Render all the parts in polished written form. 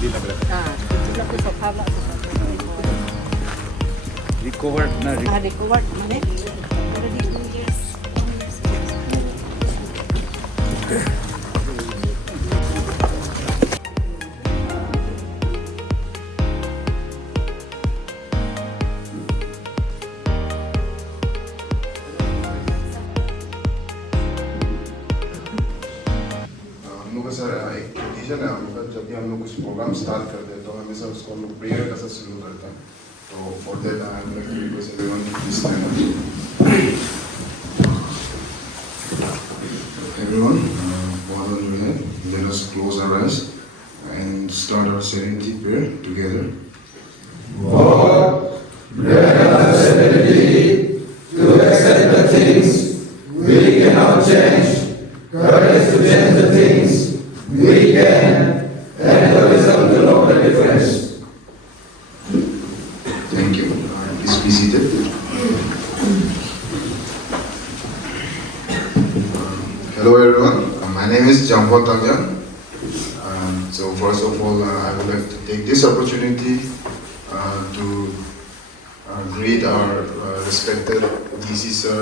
healthy लग रहा है. Recovered ना. recovered माने already 2 years. हम लोग का सर एक ट्रेडिशन है हम लोग का, जब भी हम लोग कुछ प्रोग्राम स्टार्ट करते हैं तो हमेशा उसको हम लोग प्रेयर का साथ शुरू करते हैं. तो for that I would like to request everyone to please stand up. Everyone, bow down your head. Let us close our eyes and start our serenity prayer together. God, grant us serenity to accept the things we cannot change, courage to change the things we can, and the wisdom to know the difference. Thank you. Please be seated. Hello everyone, my name is Jampo Tangyan. So first of all, I would like to take this opportunity to greet our respected DC sir,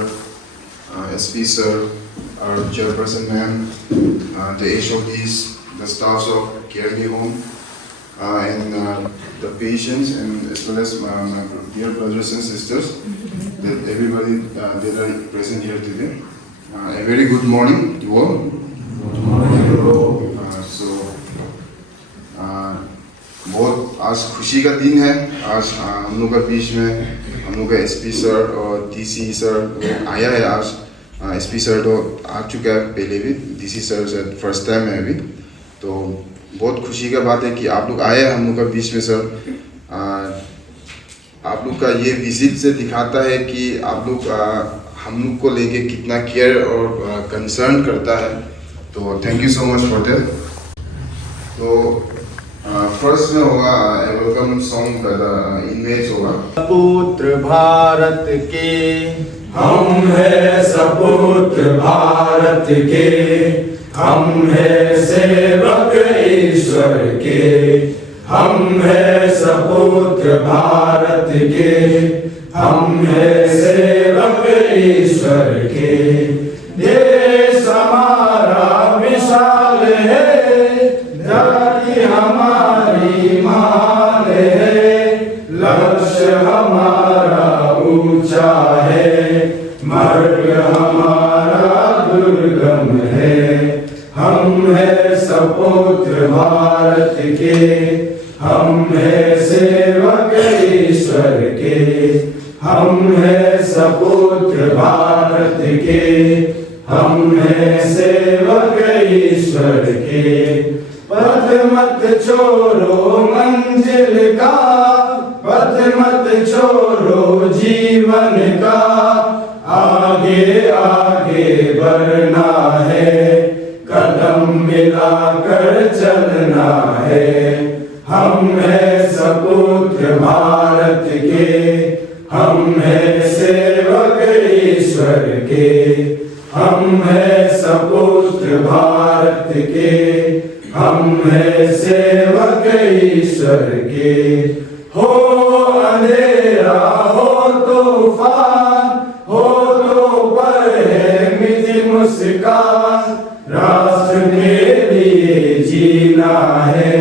SP sir, our chairperson ma'am, the HODs, the staffs of Care Me Home, and the patients, and as well as my dear brothers and sisters, that everybody that are present here today. A very good morning to all. Good morning, bro. बहुत आज खुशी का दिन है. आज हम लोग का बीच में हम लोग का एसपी सर और डीसी सर आया है. आज एसपी सर तो आ चुका है पहले भी, डीसी सर से फर्स्ट टाइम है अभी. तो बहुत खुशी का बात है कि आप लोग आए हैं हम लोग का बीच में सर. आप लोग का ये विजिट से दिखाता है कि आप लोग हम लोग को लेके कितना केयर और कंसर्न करता है. तो thank you so much for that. तो फर्स्ट में होगा वेलकम सॉन्ग का इमेज होगा. पुत्र भारत के हम है सपुत्र भारत के, हम है सेवक ईश्वर के, हम है सपुत्र भारत के, हम है सेवक ईश्वर के. देश हमारा विशाल है, जाति हमारी महान है, लक्ष्य हमारा ऊंचा है, मार्ग हमारा दुर्गम है. हम है सपुत्र भारत के, हम है सेवक ईश्वर के, हम है सपुत्र भारत के, हम है सेवक ईश्वर के. पथ मत छोड़ो मंजिल का, पथ मत छोड़ो जीवन का, आगे आगे बढ़ना है, कदम मिलाकर चलना है. हम है सपुत्र भारत के, हम है सेवक ईश्वर के, हम है सपुत्र भारत के, हम है सेवक ईश्वर के. हो अंधेरा हो तूफान, हो तो पर है मीठी मुस्कान, राष्ट्र के लिए जीना है,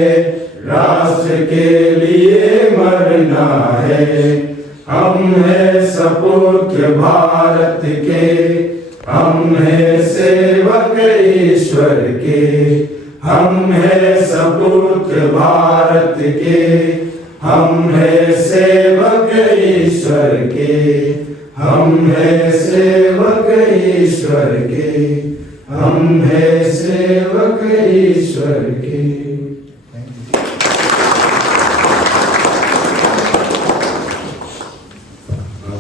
राष्ट्र के लिए मरना है. हम है सपुत्र भारत के, हम है सेवक ईश्वर के, हम है सपुत्र भारत के, हम है सेवक ईश्वर के, हम है सेवक ईश्वर के, हम है सेवक ईश्वर के.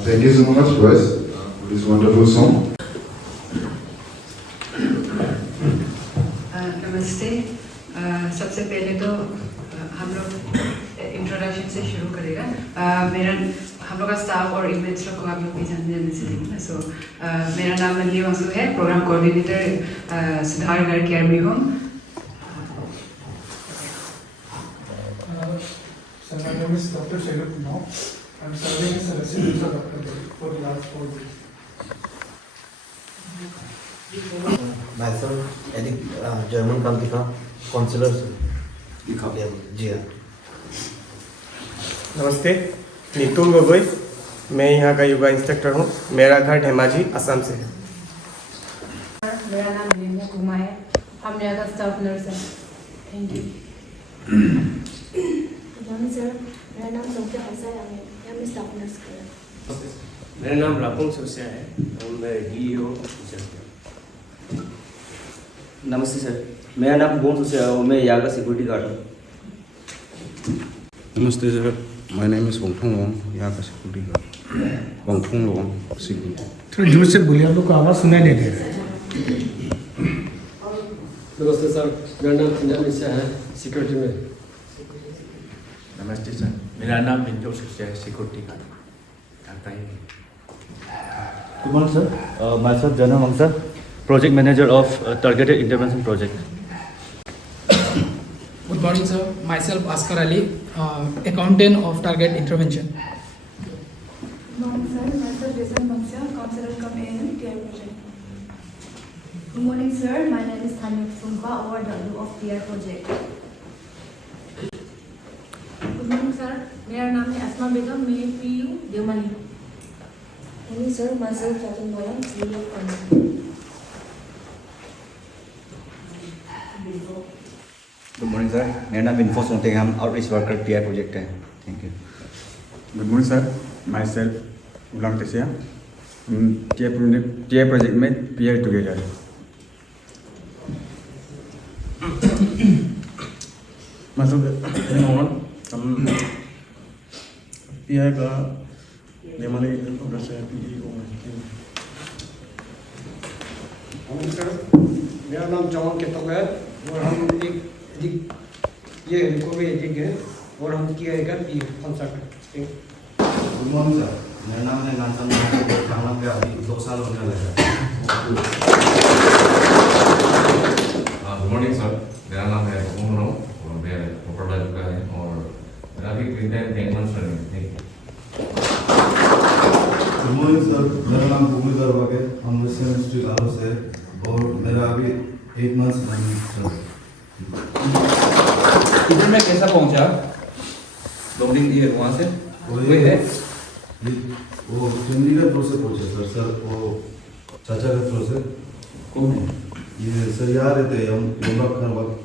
Thank you so much, boys, for this wonderful song. नमस्ते. सबसे पहले तो हम लोग इंट्रोडक्शन से शुरू करेगा. हम लोग का स्टाफ और इवेंट्स को आप लोग भी जानने से देखना. सो मेरा नाम मंजली वासु है, प्रोग्राम कोऑर्डिनेटर सुधार घर care me home. name is Dr. Shailuk Kumar. I'm serving as a resident of Dr. Delhi for the last 4 years. myself Edik German country का काउंसलर जी हाँ। नमस्ते, नितुल गोगोई। मैं यहाँ का योगा इंस्ट्रक्टर हूँ। मेरा घर धेमाजी असम से है। मेरा नाम नीमू कुमा है। हम यहाँ का स्टाफ नर्स है। Thank you. सर, मेरा नाम सोफिया हसन है। मैं स्टाफ नर्स कर रहा हूँ। मेरा नाम रापुंग सोसिया है और मैं DEO टीचर हूँ। नमस्ते सर, मेरा नाम बोन सोसिया है और मैं यहाँ का सिक्योरिटी गार्ड हूँ। नमस्ते सर, माय नेम इज वंगथोंग लोंग, यहाँ का सिक्योरिटी गार्ड। वंगथोंग लोंग सिक्योरिटी। थोड़ा जोर से बोलिए, आप लोग को आवाज़ सुनाई नहीं दे रहा है। नमस्ते सर, मेरा नाम संजय मिश्रा है, सिक्योरिटी में। नमस्ते सर, मेरा नाम मिंजो सोसिया है, security guard. Good morning sir, myself Jana Mangsa, project manager of targeted intervention project. Good morning sir, myself Askar Ali, accountant of target intervention. Good morning sir, myself Jason Bangsa, counselor cum ANM TI project. Good morning sir, my name is Thanik Sumpa, ORW of TI project. Good morning sir, मेरा नाम है अस्मा बेगम, मैं PU Devmali. Good morning sir, myself Chatun Boyan, CEO of Council. Good morning sir, मेरा नाम इन्फो सोंटे हम outreach worker TI project है। Thank you. Good morning sir, myself Ulang Tesia, TI project में PI टुगेदर। मतलब हम PI का देमाली प्रोग्रेस है PEO में। सर, मेरा नाम जवान केतक है और हम एक ये रिकवरी एथिक है और हम TI का कंसल्टेंट। गुड मॉर्निंग सर, मेरा नाम है नानसन खाना पे अभी 2 साल होने लगा। गुड मॉर्निंग सर, मेरा नाम है ओमनो और मैं प्रोपराइटर चुका है और मेरा भी green time 10 months running. Thank you. Good morning sir, मेरा नाम भूमिधर वागे, हम वेस्टर्न इंस्टीट्यूट आलो से और मेरा अभी 8 months रनिंग सर। इधर में कैसा पहुंचा? लॉकडाउन ये वहाँ से वही है? वो चंडीगढ़ थ्रू से पहुंचे सर, वो चाचा के थ्रू से। कौन है? ये सर यहाँ रहते हैं हम योगा खान वक्त।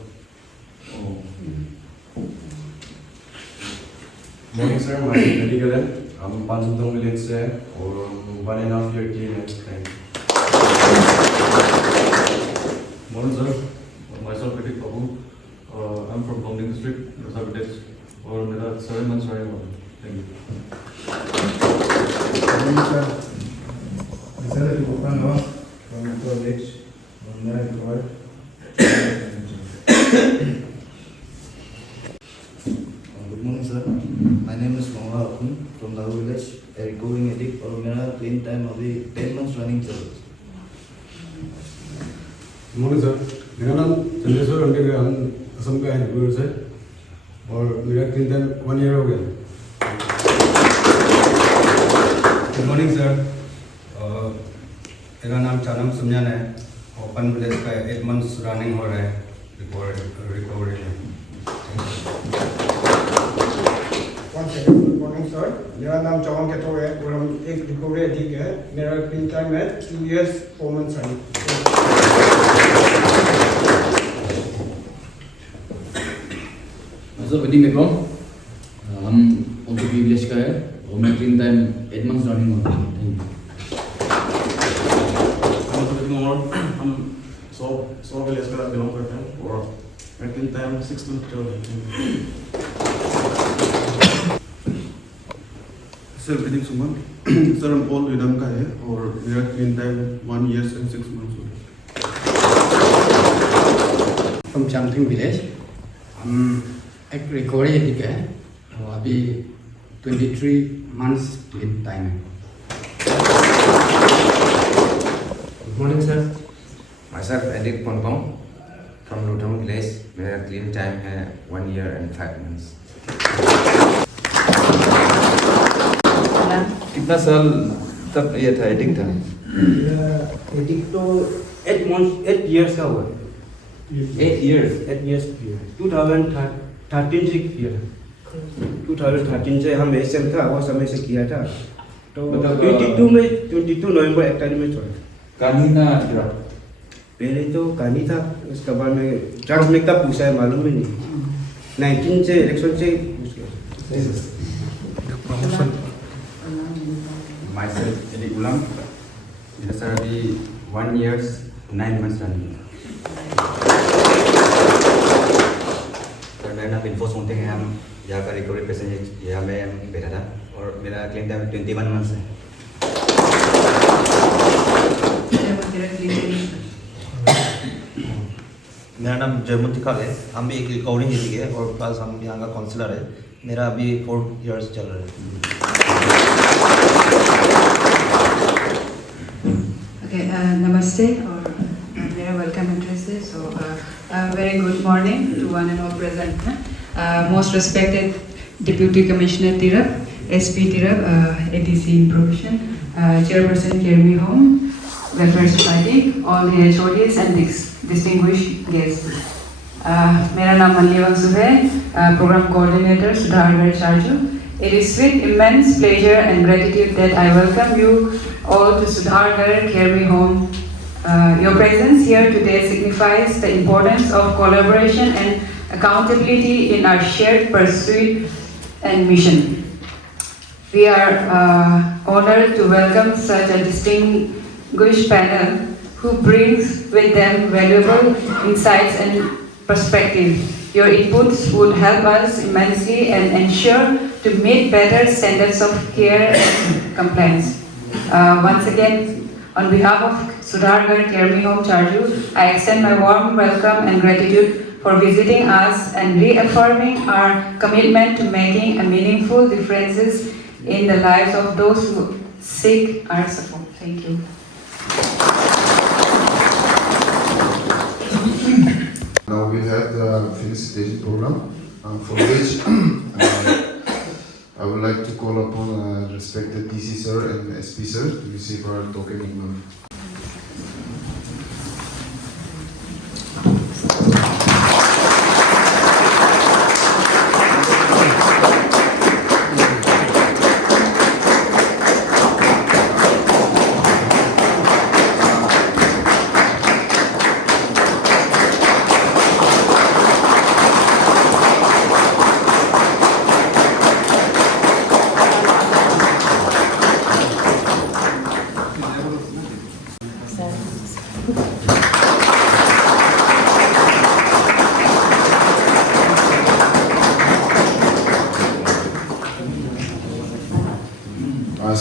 मॉर्निंग सर, माई मेडिकल है, हम पांचदोंग विलेज से हैं और 1.5 year टीम है। Morning sir, myself Pratik Babu, I'm from Longding district, Uttar Pradesh और मेरा 7 months रनिंग हुआ है। Thank you. Morning sir, sir ये बुखार हुआ फ्रॉम कॉलेज और मेरा record. Good morning sir, my name is Mohammad Akhun from Daru village, a recovering addict और मेरा क्लीन टाइम अभी 10 months running sir. Good morning sir, मेरा नाम चंद्रेश्वर अंडे है, हम असम का है बेंगलुरु से और मेरा क्लीन टाइम 1 year हो गया। गुड मॉर्निंग सर, मेरा नाम चानम सुमयान है, ओपन विलेज का 8 months रनिंग हो रहा है रिकवरी में। गुड मॉर्निंग सर, मेरा नाम जवान केतक है और हम एक रिकवरी एथिक है। मेरा क्लीन टाइम है 2 years 4 months रनिंग। वदी मेकॉम, हम OPP विलेज का है और मैं क्लीन टाइम 8 months रनिंग होता है। Thank you. हम 100 विलेज का बिलोंग करते हैं और क्लीन टाइम 6 to 12 है। सर विदिक सुमन, सर हम ऑल विदम का है और मेरा clean time 1 year and 6 months हो गया। फ्रॉम चामथिंग विलेज, हम एक रिकवरी एथिक है और अभी 23 months क्लीन टाइम है। Good morning sir, myself Edik Ponpong from Lutong village, मेरा क्लीन टाइम है 1 year and 5 months। कितना साल तक ये था एडिक्ट था? एडिक्ट तो 8 years का हुआ। 8 years? 8 years किया। 2013 से किया। 2013 से हम एसएम था वो समय से किया था। तो 22 नवंबर 1 तारीख में छोड़ा। कहानी ना ड्रग? पहले तो कहानी था, उसके बाद में ड्रग्स में कब पूछा है मालूम ही नहीं। 19 से इलेक्शन से पूछ गया। Myself, Eddie Ulam. मेरा सर अभी 1 year 9 months रनिंग। सर मेरा नाम इन्फो सोनते हैं। हम यहाँ का रिकवरी पेशेंट यहाँ में बैठा था और मेरा क्लीन टाइम 21 months है। मेरा नाम जयमंती खाल है। हम भी एक रिकवरी एजेंट है और प्लस हम यहाँ का काउंसलर है। मेरा अभी 4 years चल रहा है। Okay, namaste और मेरा वेलकम एड्रेस है। So very good morning to one and all present. Most respected Deputy Commissioner Tirab, SP Tirab, ADC in Provision, Chairperson Kermi Home, Welfare Society, all the HODs and distinguished guests. मेरा नाम मल्ली वंसु है, Program Coordinator Sudhargarh Charju. It is with immense pleasure and gratitude that I welcome you all to Sudhargarh Kermi Home. Your presence here today signifies the importance of collaboration and accountability in our shared pursuit and mission. We are honored to welcome such a distinguished panel who brings with them valuable insights and perspective. Your inputs would help us immensely and ensure to meet better standards of care and compliance. Once again, on behalf of Sudhargarh Kermi Home Charju, I extend my warm welcome and gratitude for visiting us and reaffirming our commitment to making a meaningful differences in the lives of those who seek our support. Thank you. Now we have the felicitation program for which I would like to call upon respected DC sir and SP sir to receive our token of honor.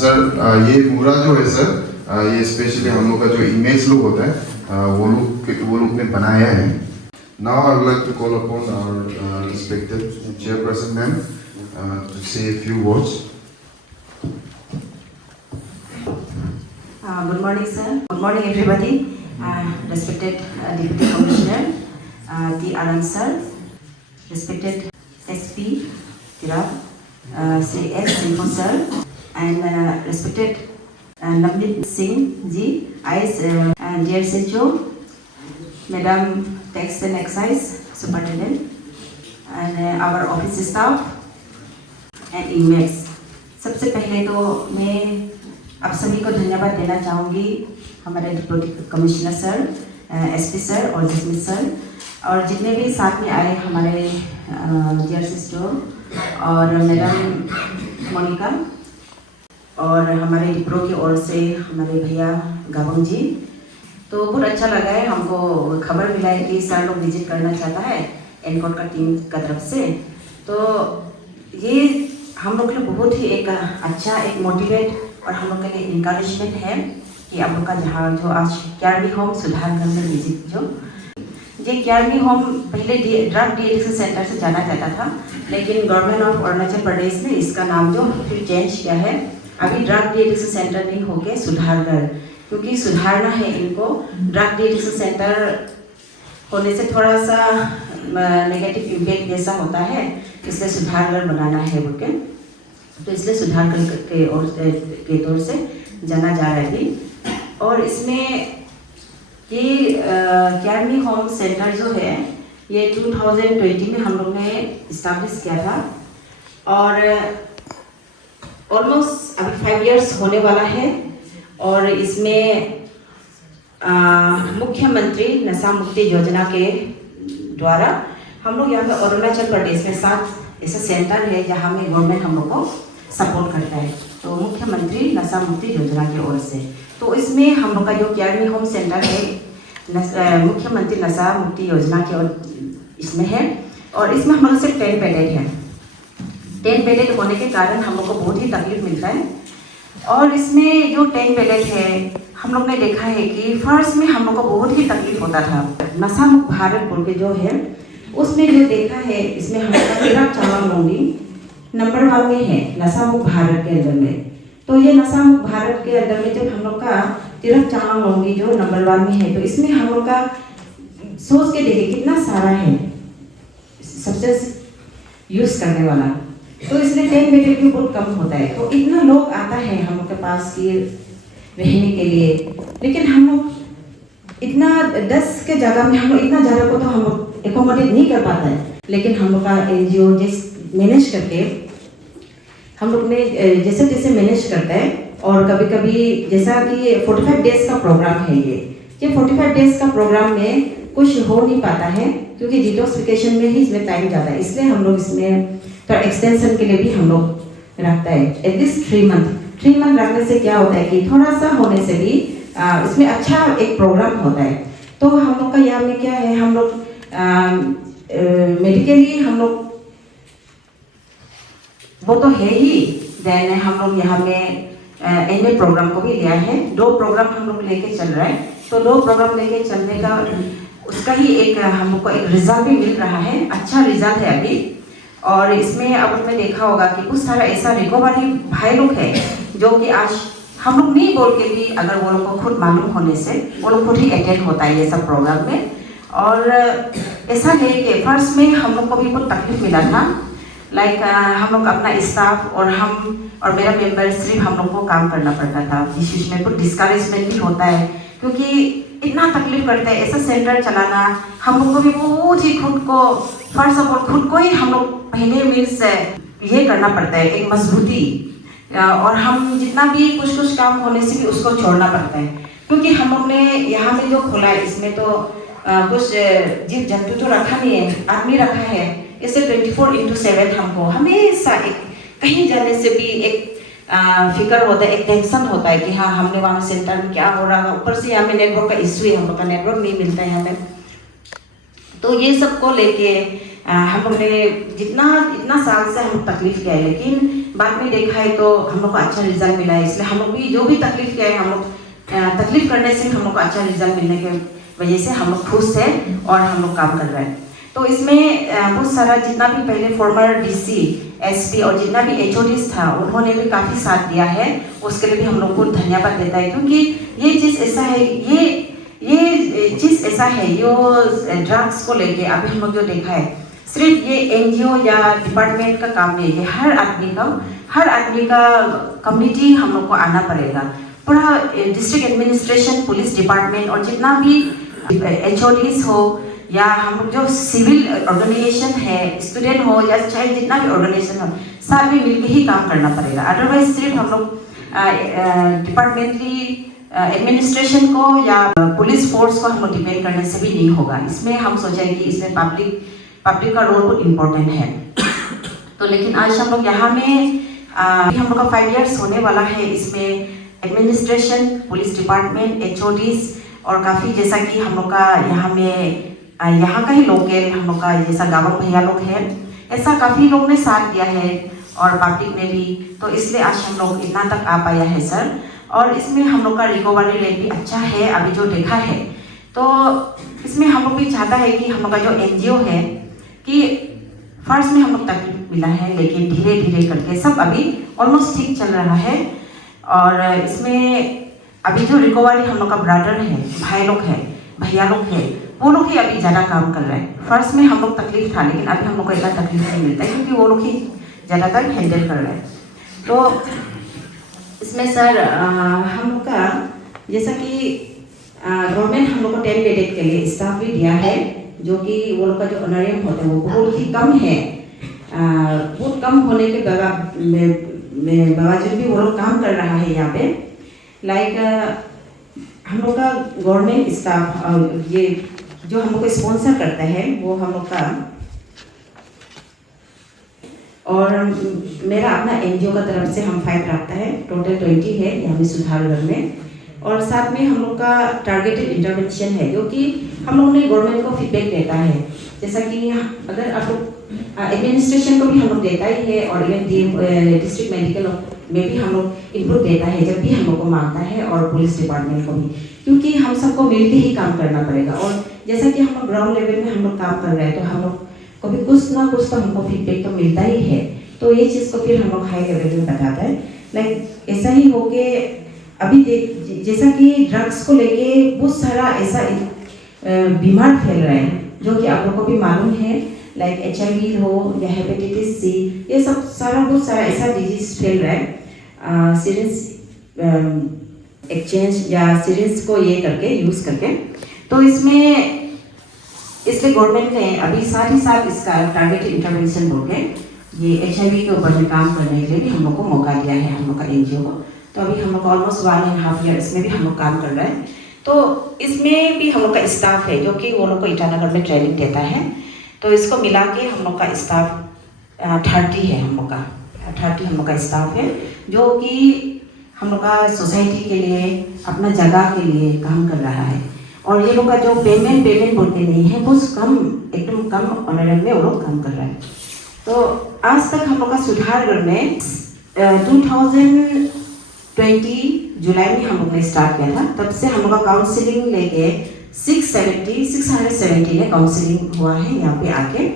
Sir ये मुरा जो है sir ये specially हम लोग का जो image look होता है वो लुक ने बनाया है। Now I would like to call upon our respected chairperson ma'am to say a few words. Good morning sir. Good morning everybody. Respected Deputy Commissioner T. Anand sir, respected SP Tirab, Sri S. Sinfo sir, and respected Navneet Singh ji, dear SHO, Madam Tax and Excise Superintendent, and our office staff and inmates. सबसे पहले तो मैं आप सभी को धन्यवाद देना चाहूँगी, हमारे deputy commissioner sir, SP sir और जसमीत सर और जितने भी साथ में आए हमारे डियर सिस्टर और मैडम मोनिका और हमारे डिप्रो की ओर से हमारे भैया गावंग जी। तो बहुत अच्छा लगा है, हमको खबर मिला है कि सर लोग विजिट करना चाहता है एनकोड का टीम का तरफ से। तो ये हम लोग के लिए बहुत ही एक अच्छा एक मोटिवेट और हम लोग के लिए इंकरेजमेंट है कि आप लोग का जहाँ जो आज केआरबी होम सुधारगढ़ में विजिट जो ये केआरबी होम पहले ड्रग डी-एडिक्शन सेंटर से जाना जाता था, लेकिन गवर्नमेंट ऑफ अरुणाचल प्रदेश ने इसका नाम जो फिर चेंज किया है। अभी ड्रग डी-एडिक्शन सेंटर नहीं हो के सुधारगढ़, क्योंकि सुधारना है इनको। ड्रग डी-एडिक्शन सेंटर होने से थोड़ा सा नेगेटिव इम्पैक्ट जैसा होता है, इसलिए सुधारगढ़ बनाना है बोल के। तो इसलिए सुधार के तौर से जाना जा रहा है अभी। और इसमें ये केयर मी होम सेंटर जो है ये 2020 में हम लोग ने इस्टेब्लिश किया था और ऑलमोस्ट अभी 5 इयर्स होने वाला है। और इसमें मुख्यमंत्री नशा मुक्ति योजना के द्वारा हम लोग यहाँ पे अरुणाचल प्रदेश में 7 ऐसे सेंटर है जहाँ में गवर्नमेंट हम लोग को सपोर्ट करता है, तो मुख्यमंत्री नशा मुक्ति योजना की ओर से। तो इसमें हम लोग का जो केयर मी होम सेंटर है मुख्यमंत्री नशा मुक्ति योजना के ओर इसमें है। और इसमें हम लोग सिर्फ 10 बेडेड है। 10 बेडेड होने के कारण हम लोग को बहुत ही तकलीफ मिलता है। और इसमें जो 10 बेडेड है हम लोग ने देखा है कि फर्स्ट में हम लोग को बहुत ही तकलीफ होता था। नशा मुक्त भारत बोल के जो है उसमें जो देखा है इसमें हम लोग का तिरप चावल लोंगी नंबर 1 में है नशा मुक्त भारत के अंदर में। तो ये नशा मुक्त भारत के अंदर में जब हम लोग का तिरप चावल लोंगी जो नंबर 1 में है, तो इसमें हम लोग का सोच के देखिए कितना सारा है सब्सटेंस यूज करने वाला। तो इसलिए 10 बेडेड भी बहुत कम होता है। तो इतना लोग आता है हम लोग के पास की रहने के लिए, लेकिन हम लोग इतना 10 के जगह में हम लोग इतना ज़्यादा को तो हम लोग एकोमोडेट नहीं कर पाता है। लेकिन हम लोग का NGO मैनेज करके हम लोग ने जैसे तैसे मैनेज करता है। और कभी कभी जैसा कि 45 डेज का प्रोग्राम है ये 45 डेज का प्रोग्राम में कुछ हो नहीं पाता है क्योंकि डिटॉक्सिफिकेशन में ही इसमें टाइम जाता है। इसलिए हम लोग इसमें तो एक्सटेंशन के लिए भी हम लोग रखता है एटलीस्ट 3 मंथ। 3 मंथ रखने से क्या होता है कि थोड़ा सा होने से भी इसमें अच्छा एक प्रोग्राम होता है। तो हम लोग का यहाँ में क्या है, हम लोग मेडिकली हम लोग वो तो है ही। देन हम लोग यहाँ में एनुअल प्रोग्राम को भी लिया है। 2 प्रोग्राम हम लोग लेके चल रहा है। तो 2 प्रोग्राम लेके चलने का उसका ही एक हम लोग को एक रिजल्ट भी मिल रहा है, अच्छा रिजल्ट है अभी। और इसमें अब आपने देखा होगा कि कुछ सारा ऐसा रिकवरी भाई लोग है जो कि आज हम लोग नहीं बोल के भी अगर वो लोग को खुद मालूम होने से वो लोग खुद ही अटेंड होता है ये सब प्रोग्राम में। और ऐसा है कि फर्स्ट में हम लोग को भी बहुत तकलीफ मिला था। लाइक हम लोग अपना स्टाफ और हम और मेरा मेंबर सिर्फ हम लोग को काम करना पड़ता था। इस चीज़ में बहुत डिस्करेजमेंट भी होता है क्योंकि इतना तकलीफ करता है ऐसा सेंटर चलाना। हम लोग को भी बहुत ही खुद को फर्स्ट ऑफ ऑल खुद को ही हम लोग पहले मीन्स ये करना पड़ता है एक मजबूती। और हम जितना भी कुछ काम होने से भी उसको छोड़ना पड़ता है क्योंकि हम लोग ने यहाँ में जो खोला है इसमें तो कुछ जीव जंतु तो रखा नहीं है, आदमी रखा है। इससे 24/7 हमको हमेशा एक कहीं जाने से भी एक फिक्र होता है, एक टेंशन होता है कि हाँ हमने वहाँ सेंटर में क्या हो रहा है। ऊपर से यहाँ में नेटवर्क का इशू है, हम लोग का नेटवर्क नहीं मिलता है यहाँ पे। तो ये सब को लेके हम लोग ने इतना साल से हम तकलीफ किया है, लेकिन बाद में देखा है तो हम लोग को अच्छा रिजल्ट मिला है। इसलिए हम लोग भी जो भी तकलीफ किया है हम लोग तकलीफ करने से हम लोग को अच्छा रिजल्ट मिलने के वजह से हम लोग खुश है और हम लोग काम कर रहे हैं। तो इसमें बहुत सारा जितना भी पहले फॉर्मर DC, SP और जितना भी HODs था उन्होंने भी काफ़ी साथ दिया है। उसके लिए भी हम लोग को धन्यवाद देता है क्योंकि ये चीज़ ऐसा है ये चीज़ ऐसा है जो ड्रग्स को लेके अभी हम लोग जो देखा है सिर्फ ये NGO या डिपार्टमेंट का काम नहीं है, हर आदमी का कम्युनिटी हम लोग को आना पड़ेगा। पूरा डिस्ट्रिक्ट एडमिनिस्ट्रेशन, पुलिस डिपार्टमेंट और जितना भी HODs हो या हम लोग जो सिविल ऑर्गेनाइजेशन है, स्टूडेंट हो या चाहे जितना भी ऑर्गेनाइजेशन हो, साथ में मिलकर ही काम करना पड़ेगा। अदरवाइज सिर्फ हम लोग डिपार्टमेंटली एडमिनिस्ट्रेशन को या पुलिस फोर्स को हम लोग डिपेंड करने से भी नहीं होगा। इसमें हम सोचे कि इसमें पब्लिक का रोल बहुत इम्पोर्टेंट है। तो लेकिन आज हम लोग यहाँ में हम लोग का 5 इयर्स होने वाला है। इसमें एडमिनिस्ट्रेशन, पुलिस डिपार्टमेंट, HODs और काफ़ी जैसा कि हम लोग का यहाँ का ही लोकल हम लोग का जैसा गाँव भैया लोग हैं, ऐसा काफ़ी लोग ने साथ दिया है और पब्लिक ने भी। तो इसलिए आज हम लोग इतना तक आ पाया है सर। और इसमें हम लोग का रिकवरी रेट भी अच्छा है अभी जो देखा है। तो इसमें हम लोग भी चाहता है कि हम लोग का जो NGO है कि फर्स्ट में हम लोग तकलीफ मिला है, लेकिन धीरे धीरे करके सब अभी ऑलमोस्ट ठीक चल रहा है। और इसमें अभी जो रिकवरी हम लोग का ब्रदर है, भाई लोग है, भैया लोग है, वो लोग ही अभी ज़्यादा काम कर रहे हैं। फर्स्ट में हम लोग तकलीफ था, लेकिन अभी हम लोग को इतना तकलीफ नहीं मिलता है क्योंकि वो लोग ही ज़्यादातर हैंडल कर रहे हैं। तो इसमें सर हम लोग का जैसा कि गवर्नमेंट हम लोग को 10 बेडेड के लिए स्टाफ भी दिया है, जो कि वो लोग का जो ऑनरेरियम होता है वो बहुत ही कम है। बहुत कम होने के बावजूद भी वो लोग काम कर रहा है यहाँ पे। लाइक हम लोग का गवर्नमेंट स्टाफ ये जो हम लोग को स्पॉन्सर करता है वो हम लोग का, और मेरा अपना एनजीओ का तरफ से हम 5 रखता है, टोटल 20 है यहाँ में सुधारगढ़ में। और साथ में हम लोग का टारगेटेड इंटरवेंशन है, जो कि हम लोग ने गवर्नमेंट को फीडबैक देता है। जैसा कि अगर आप लोग एडमिनिस्ट्रेशन को भी हम लोग देता ही है, और इवन डिस्ट्रिक्ट मेडिकल में भी हम लोग इनपुट देता है जब भी हम लोग को मांगता है, और पुलिस डिपार्टमेंट को भी, क्योंकि हम सबको मिलकर ही काम करना पड़ेगा। और जैसा कि हम लोग ग्राउंड लेवल में हम लोग काम कर रहे हैं, तो हम लोग को भी कुछ ना कुछ तो हमको फीडबैक तो मिलता ही है। तो ये चीज़ को फिर हम लोग हाई लेवल में बताता है। लाइक ऐसा ही हो के अभी जैसा कि ड्रग्स को लेके बहुत सारा ऐसा बीमार फैल रहा है, जो कि आप लोग को भी मालूम है। लाइक HIV हो या हेपेटाइटिस C, ये सब बहुत सारा ऐसा डिजीज फैल रहा है सिरिंज एक्सचेंज या सिरिंज को ये करके यूज़ करके। तो इसलिए गवर्नमेंट ने अभी साथ ही साथ इसका टारगेटेड इंटरवेंशन बोल के ये HIV के ऊपर में काम करने के लिए भी हम लोग को मौका दिया है, हम लोग का एनजीओ को। तो अभी हम लोग ऑलमोस्ट 1.5 ईयर इसमें भी हम लोग काम कर रहे हैं। तो इसमें भी हम लोग का स्टाफ है, जो कि वो लोग को ईटानगर में ट्रेनिंग देता है। तो इसको मिला के हम लोग का स्टाफ 30 है, हम लोग का 30 हम लोग का स्टाफ है, जो कि हम लोग का सोसाइटी के लिए, अपना जगह के लिए काम कर रहा है। और ये लोग का जो पेमेंट बोलते नहीं है, बहुत कम, एकदम कम ऑनरेरियम में वो लोग काम कर रहा है। तो आज तक हम लोग का सुधारगढ़ में 2020 जुलाई में हम लोग ने स्टार्ट किया था। तब से हम लोग का काउंसलिंग लेके 670 ने काउंसलिंग हुआ है यहाँ पे आके।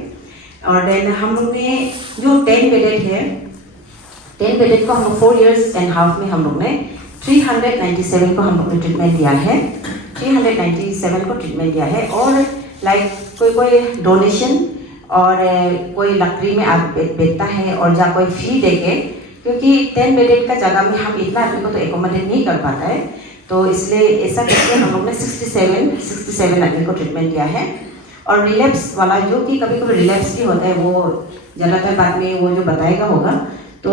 और देन हम लोग ने जो 10 बेडेड है, 10 बेडेड को हम लोग 4.5 years में हम लोग ने 397 को हम लोग ने ट्रीटमेंट दिया है। 397 को ट्रीटमेंट दिया है। और लाइक कोई डोनेशन और कोई लकड़ी में आप बेचता है, और जा कोई फी देके, क्योंकि 10 बेडेड का जगह में हम इतना आदमी को तो एकोमोडेट नहीं कर पाता है। तो इसलिए ऐसा करके हम लोग ने 67 आदमी को ट्रीटमेंट दिया है। और रिलैप्स वाला, जो कि कभी कभी रिलैप्स भी होता है, वो ज़्यादातर बाद में वो जो बताएगा होगा। तो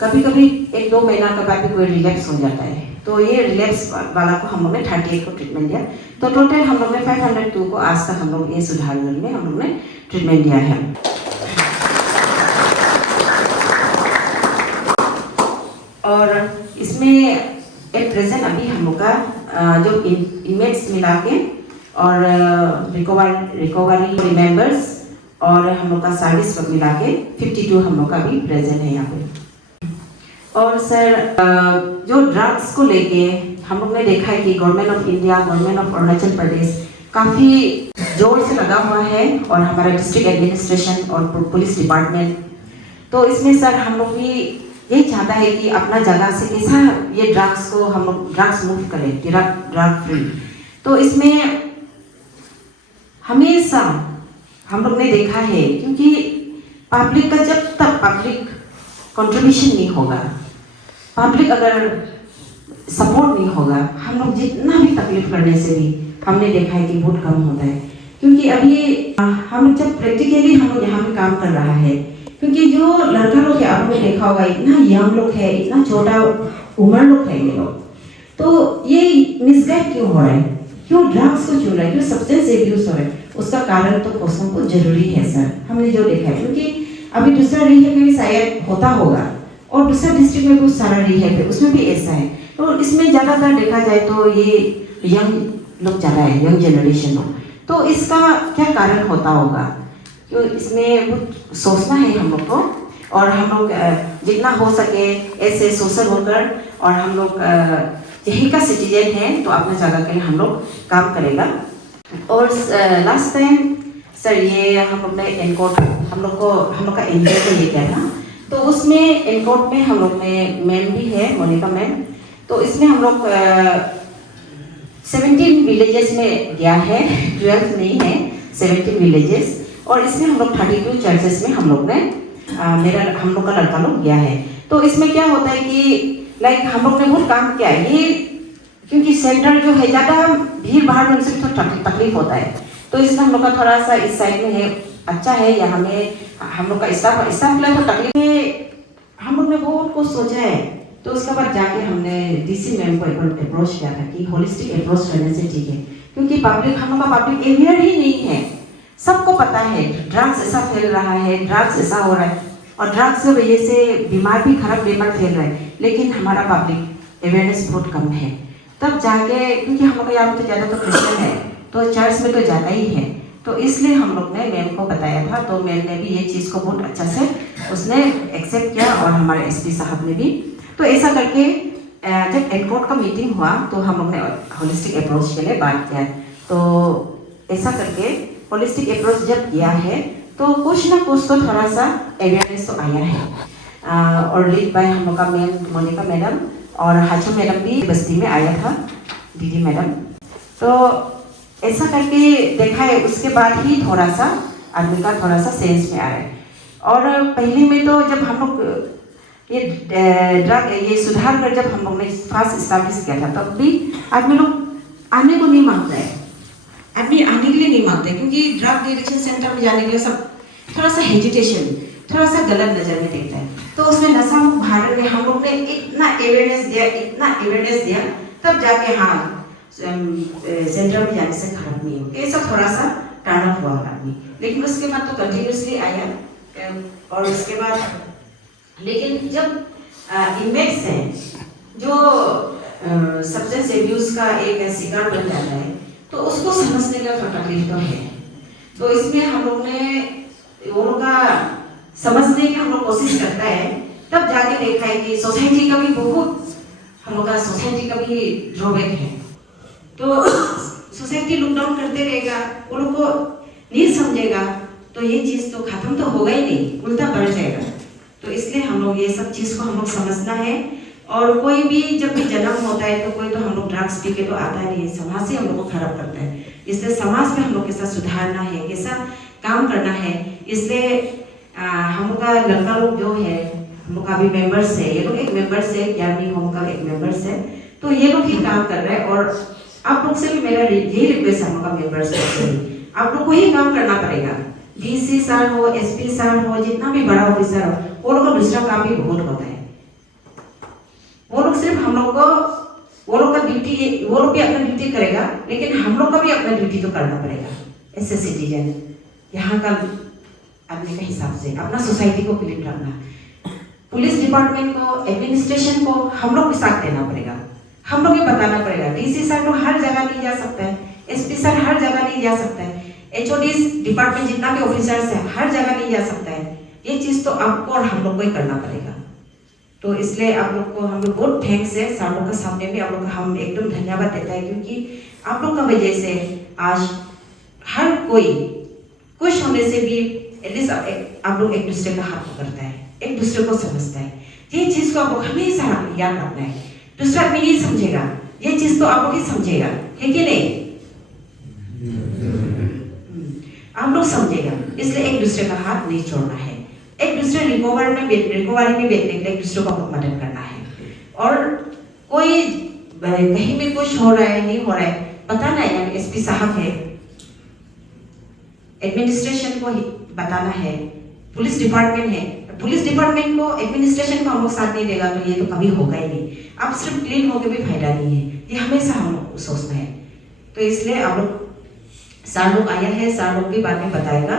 कभी कभी 1-2 महीना के बाद भी कोई रिलैप्स हो जाता है। तो ये रिलैप्स वाला को हम लोग ने 38 को ट्रीटमेंट दिया। तो टोटल हम लोग ने 502 को आज तक हम लोग ये सुधारगढ़ में हम लोग ने ट्रीटमेंट दिया है। और इसमें एट प्रेजेंट अभी हम लोग का जो इनमेट्स मिला के और रिकवरी मेंबर्स और हम लोग का सर्विस मिला के 52 हम लोग का भी प्रेजेंट है यहाँ पे। और सर जो ड्रग्स को लेके हम लोग ने देखा है कि government of India, government of Arunachal Pradesh काफ़ी जोर से लगा हुआ है, और हमारा डिस्ट्रिक्ट एडमिनिस्ट्रेशन और पुलिस डिपार्टमेंट। तो इसमें सर हम लोग भी यही चाहता है कि अपना जगह से कैसा ये ड्रग्स को हम लोग ड्रग्स मूव करें, ड्रग फ्री। तो इसमें हमेशा हम लोग ने देखा है, क्योंकि पब्लिक का जब तक पब्लिक कंट्रीब्यूशन नहीं होगा, पब्लिक अगर सपोर्ट नहीं होगा, हम लोग जितना भी तकलीफ करने से भी हमने देखा है कि बहुत कम होता है। क्योंकि अभी हम जब प्रैक्टिकली हम लोग यहाँ पे काम कर रहा है, क्योंकि जो लड़का लोग है आपने देखा होगा, इतना यंग लोग है, इतना छोटा उम्र लोग है ये लोग, तो ये मिसगाइड क्यों हो रहा है, क्यों ड्रग्स को चुन रहा है, क्यों सब्सटेंस एब्यूज हो रहा है, उसका कारण तो खोजना बहुत जरूरी है सर, हमने जो देखा है। क्योंकि अभी दूसरा रिहेब में भी शायद होता होगा, और दूसरा डिस्ट्रिक्ट में बहुत सारा रिहेब है, उसमें भी ऐसा है। तो इसमें ज़्यादातर देखा जाए तो ये यंग लोग ज़्यादा है, यंग जनरेशन लोग। तो इसका क्या कारण होता होगा, क्यों इसमें बहुत सोचना है हम लोग को। और हम लोग जितना हो सके ऐसे सोशल वर्कर, और हम लोग यही का सिटीजन हैं, तो अपने जगह के लिए हम लोग काम करेगा। और लास्ट टाइम सर ये हम लोग ने एनकोट हम लोग का एनजीओ को ये किया था, तो उसमें एनकोट में हम लोग ने मैम भी है, मोनिका मैम। तो इसमें हम लोग 17 विलेजेस में गया है, 12 नहीं है, 17 विलेजेस। और इसमें हम लोग 32 चर्चेस में हम लोग ने हम लोग का लड़का लोग गया है। तो इसमें क्या होता है कि लाइक हम लोग ने बहुत काम किया है ये, क्योंकि सेंटर जो है ज़्यादा भीड़ भाड़ में उनसे थोड़ा तकलीफ होता है, तो इसमें हम लोग का थोड़ा सा इस साइड में है अच्छा है। यहाँ में हम लोग का स्टाफ के लिए तो तकलीफ है, हम लोग ने बहुत कुछ सोचा है। तो उसके बाद जाके हमने डीसी मैम को अप्रोच किया था कि होलिस्टिक अप्रोच करने से ठीक है, क्योंकि पब्लिक हम लोग का पब्लिक अवेयर ही नहीं है। सबको पता है ड्रग्स ऐसा फैल रहा है, ड्रग्स ऐसा हो रहा है और ड्रग्स की वजह से बीमार भी खराब बीमार फैल रहा है, लेकिन हमारा पब्लिक अवेयरनेस बहुत कम है। तब जाके क्योंकि हम लोग यहाँ पे तो ज़्यादा तो क्रिश्चियन है तो चर्च में तो जाता ही है, तो इसलिए हम लोग ने मैम को बताया था, तो मैम ने भी ये चीज़ को बहुत अच्छा से उसने एक्सेप्ट किया और हमारे एसपी साहब ने भी। तो ऐसा करके जब एनकोर्ट का मीटिंग हुआ तो हम लोग ने होलिस्टिक अप्रोच के लिए बात किया। तो ऐसा करके होलिस्टिक अप्रोच जब किया है तो कुछ ना कुछ तो थोड़ा सा अवेयरनेस तो आया है। और लीड बाय हम लोग का मैम मोनिका मैडम और हाचो मैडम भी बस्ती में आया था, दीदी मैडम। तो ऐसा करके देखा है, उसके बाद ही थोड़ा सा आदमी का थोड़ा सा सेंस में आया है। और पहले में तो जब हम लोग ये ड्रग ये सुधार कर जब हम लोग ने फास्ट इस्टेब्लिश किया था तब भी आदमी लोग आने को नहीं मांगता है, आदमी आने के लिए नहीं मांगते, क्योंकि ड्रग डिटेक्शन सेंटर में जाने के लिए सब थोड़ा सा हेजिटेशन, थोड़ा सा गलत नज़र में देखता है। तो उसमें नशा मुक्त भारत में हम लोग ने इतना अवेयरनेस दिया तब जाके हाँ सेंटर में जाने से खराब नहीं हो, ये सब थोड़ा सा टर्न अप हुआ आदमी। लेकिन उसके बाद तो कंटिन्यूसली आया। और उसके बाद लेकिन जब इमेज है जो सब्सटेंस एब्यूज का एक शिकार बन जाता है तो उसको समझने का थोड़ा तकलीफ तो है। तो इसमें हम लोग ने वो लोग का समझने की हम लोग कोशिश करता है, तब जाके देखा है कि सोसाइटी का भी बहुत हम लोग का सोसाइटी का भी ड्रॉबैक है। तो सोसाइटी लुक डाउन करते रहेगा, वो लोग को नहीं समझेगा तो ये चीज़ तो खत्म तो होगा ही नहीं, उल्टा बढ़ जाएगा। तो इसलिए हम लोग ये सब चीज़ को हम लोग समझना है। और कोई भी जब भी जन्म होता है तो कोई तो हम लोग ड्रग्स पी के तो आता नहीं है, समाज से हम लोग को खराब करता है। इसलिए समाज में हम लोग कैसा सुधारना है, कैसा काम करना है, इसलिए हम लोग का लड़का लोग जो है हम लोग का अभी मेंबर्स है, ये लोग एक मेंबर्स है, यानी हम का एक मेंबर्स है, तो ये लोग ही काम कर रहे हैं। और आप लोग से भी मेरा यही रिक्वेस्ट है, हम लोग का मेंबर्स है, आप लोग को ही काम करना पड़ेगा। डीसी सर हो, एसपी सर हो, जितना भी बड़ा ऑफिसर हो, वो लोग का दूसरा काम भी बहुत होता है। वो लोग सिर्फ हम लोग को वो लोग का ड्यूटी, वो लोग भी अपना ड्यूटी करेगा, लेकिन हम लोग का भी अपना ड्यूटी तो करना पड़ेगा एज ए सिटीजन, यहाँ का आदमी के हिसाब से अपना सोसाइटी को क्लीन रखना। पुलिस डिपार्टमेंट को, एडमिनिस्ट्रेशन को हम लोग को साथ देना पड़ेगा, हम लोग ये बताना पड़ेगा। डीसी सर तो हर जगह नहीं जा सकता है, एसपी सर हर जगह नहीं जा सकता है, एचओडी डिपार्टमेंट जितना भी ऑफिसर्स है हर जगह नहीं जा सकता है। ये चीज़ तो आपको और हम लोग को ही करना पड़ेगा। तो इसलिए आप लोग को हम लोग बहुत थैंक्स है, सर लोग के सामने भी आप लोग हम एकदम धन्यवाद देता है, क्योंकि आप लोग का वजह से आज हर कोई खुश होने से भी एटलीस्ट आप लोग एक दूसरे का हाथ पकड़ता है, एक दूसरे को समझता है। ये चीज़ को आप लोग हमेशा याद रखना है। दूसरा आदमी नहीं समझेगा, ये चीज़ तो आप लोग ही समझेगा, है कि नहीं? आप लोग समझेगा, इसलिए एक दूसरे का हाथ नहीं छोड़ना है, एक दूसरे रिकवरी में बैठने के लिए एक दूसरे को मदद करना है। और कोई कहीं भी कुछ हो रहा है नहीं हो रहा है बताना है, यानी एसपी साहब है, एडमिनिस्ट्रेशन को बताना है, पुलिस डिपार्टमेंट है, पुलिस डिपार्टमेंट को एडमिनिस्ट्रेशन को हम लोग साथ नहीं देगा तो ये तो कभी होगा ही नहीं। आप सिर्फ क्लीन होकर भी फायदा नहीं है, ये हमेशा हम लोग को सोचना है। तो इसलिए आप लोग सर लोग आया है, सर लोग भी बाद में बताएगा,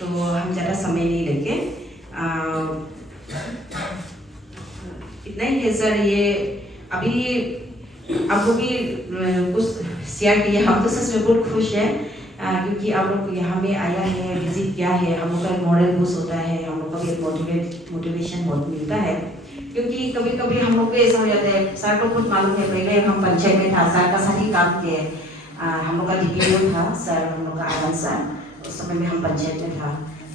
तो हम ज़्यादा समय नहीं लेंगे। इतना ही है सर। ये अभी आपको भी कुछ शेयर किया, हम तो सच में बहुत खुश हैं, क्योंकि आप लोग यहाँ में आया है, विजिट किया है, हम लोग का मॉडल बूस्ट होता है, हम लोग का भी मोटिवेशन बहुत मिलता है। क्योंकि कभी कभी हम लोग को ऐसा हो जाता है, सर को खुद मालूम है, पहले हम पंचायत में था, सर का साथ ही काम किए, हम लोग का डीपीओ था सर, हम लोग का आनंद सर, उस समय में हम पंचायत में था,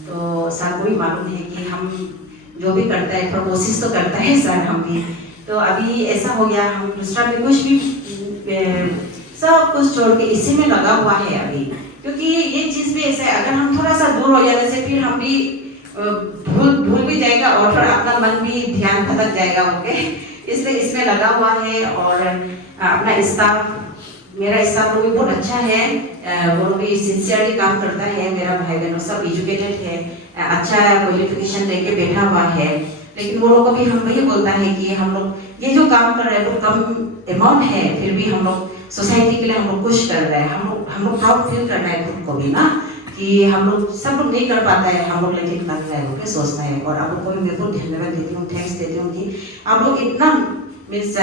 तो सर को भी मालूम है कि हम जो भी करता है थोड़ा कोशिश तो करता है सर, हम भी। तो अभी ऐसा हो गया, हम दूसरा भी कुछ भी सब कुछ छोड़ के इसी में लगा हुआ है अभी, क्योंकि ये चीज़ भी ऐसा है, अगर हम थोड़ा सा दूर हो जाने से फिर हम भी भूल भी भी जाएगा और थोड़ा अपना मन भी ध्यान भटक जाएगा। ओके, इसलिए इसमें लगा हुआ है। और अपना स्टाफ, मेरा स्टाफ लोग भी बहुत अच्छा है, वो लोग भी सिंसियरली काम करता है। मेरा भाई बहनों सब एजुकेटेड है, अच्छा क्वालिफिकेशन लेके बैठा हुआ है। लेकिन वो लोग को भी हम वही बोलता है कि हम लोग ये जो काम कर रहे हैं वो कम अमाउंट है, फिर भी हम लोग सोसाइटी के लिए हम लोग कुछ कर रहे हैं। हम लोग प्राउड फील करना है खुद को भी ना, कि हम लोग सब लोग नहीं कर पाता है, हम लोग लेकिन कर रहे हैं, सोचना है। और आप लोग को भी मैं बहुत धन्यवाद देती हूँ, थैंक्स देती हूँ कि आप लोग इतना मीन्स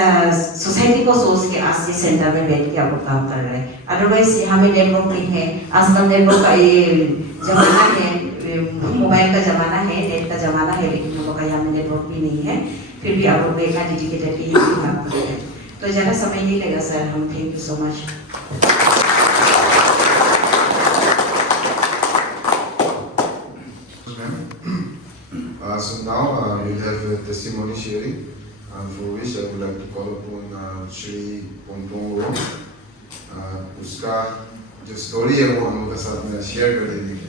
सोसाइटी को सोच के आज ये सेंटर में बैठ के आप लोग काम कर रहे हैं। अदरवाइज हमें नेटवर्क नहीं है, आजकल नेटवर्क का ये जमाना है, मोबाइल का जमाना है, नेट का जमाना है, लेकिन हम लोग का यहाँ में नेटवर्क भी नहीं है। फिर भी आप लोग इतना डेडिकेटेडली काम कर रहे हैं, तो ज़्यादा समय नहीं लगेगा सर। हम thank you so much. So now we have a testimony sharing, for which I would like to call upon Shri Pontong Ro. उसका जो स्टोरी है वो हम लोग के साथ में शेयर कर देंगे।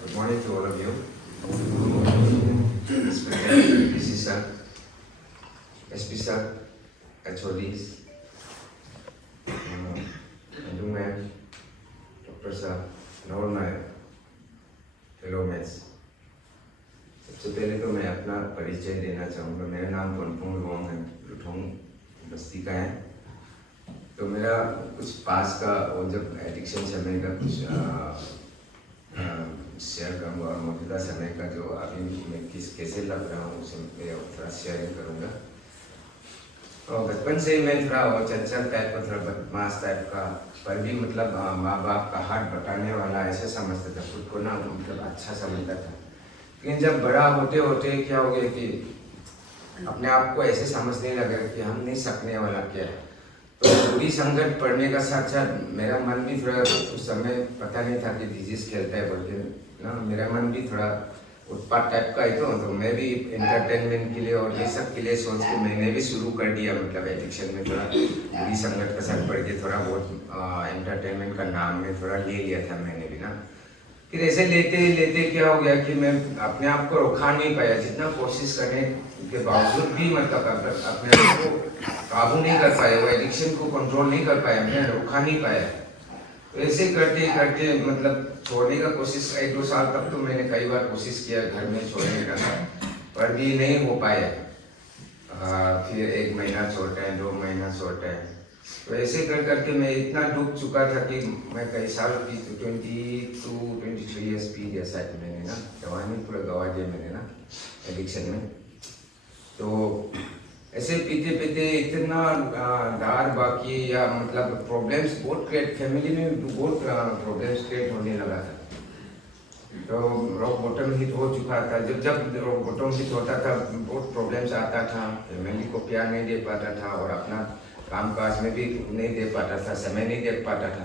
Good morning to all of you. This is SP sir, HODs, Ma'am, Dr. sir, and all my fellow mates. सबसे पहले तो मैं अपना परिचय देना चाहूँगा। मेरा नाम पोंटोंग रोंग है, लुथोंग बस्ती का है। तो मेरा कुछ पास का और जब एडिक्शन समय का कुछ शेयर करूँगा, और मौजूदा समय का जो अभी मैं कैसे लग रहा हूँ उसे मैं थोड़ा शेयरिंग करूँगा। और बचपन से मैं थोड़ा और चंचल टाइप का, थोड़ा बदमाश टाइप का, पर भी मतलब माँ बाप का हाथ बटाने वाला ऐसे समझता था खुद को ना, मतलब अच्छा समझता था। लेकिन जब बड़ा होते होते क्या हो गया कि अपने आप को ऐसे समझने लगा कि हम नहीं सकने वाला क्या है। तो बुरी संगत पढ़ने का साथ साथ मेरा मन भी थोड़ा, उस समय पता नहीं था कि डिजीज खेलता है बोल के ना, मेरा मन भी थोड़ा उत्पात टाइप का है। तो मैं भी एंटरटेनमेंट के लिए और ये सब के लिए सोच के मैंने भी शुरू कर दिया, मतलब एडिक्शन में थोड़ा बुरी संगत का साथ पढ़ के थोड़ा बहुत एंटरटेनमेंट का नाम में थोड़ा ले लिया था मैंने भी ना। फिर ऐसे लेते लेते क्या हो गया कि मैं अपने आप को रोका नहीं पाया, जितना कोशिश करने के बावजूद भी मतलब अपने आप को काबू नहीं कर पाया, वो एडिक्शन को कंट्रोल नहीं कर पाया, मैं रोका नहीं पाया। तो ऐसे करते करते मतलब छोड़ने का कोशिश 1-2 साल तक तो मैंने कई बार कोशिश किया घर में छोड़ने का, पर भी नहीं हो पाया। फिर 1 महीना छोड़ता है, 2 महीना छोड़ता है, तो ऐसे कर करके मैं इतना डूब चुका था कि मैं कई साल की 22-23 ईयर्स पी गया शायद मैंने ना, जवानी पूरा गवा दिया मैंने ना एडिक्शन में। तो ऐसे पीते पीते इतना दार बाकी या मतलब प्रॉब्लम्स बहुत क्रिएट, फैमिली में बहुत प्रॉब्लम्स क्रिएट होने लगा था। तो रॉक बॉटम हिट हो चुका था। जब रॉक बॉटम हिट होता था बहुत प्रॉब्लम्स आता था, फैमिली को प्यार नहीं दे पाता था और अपना काम काज में भी नहीं दे पाता था, समय नहीं दे पाता था।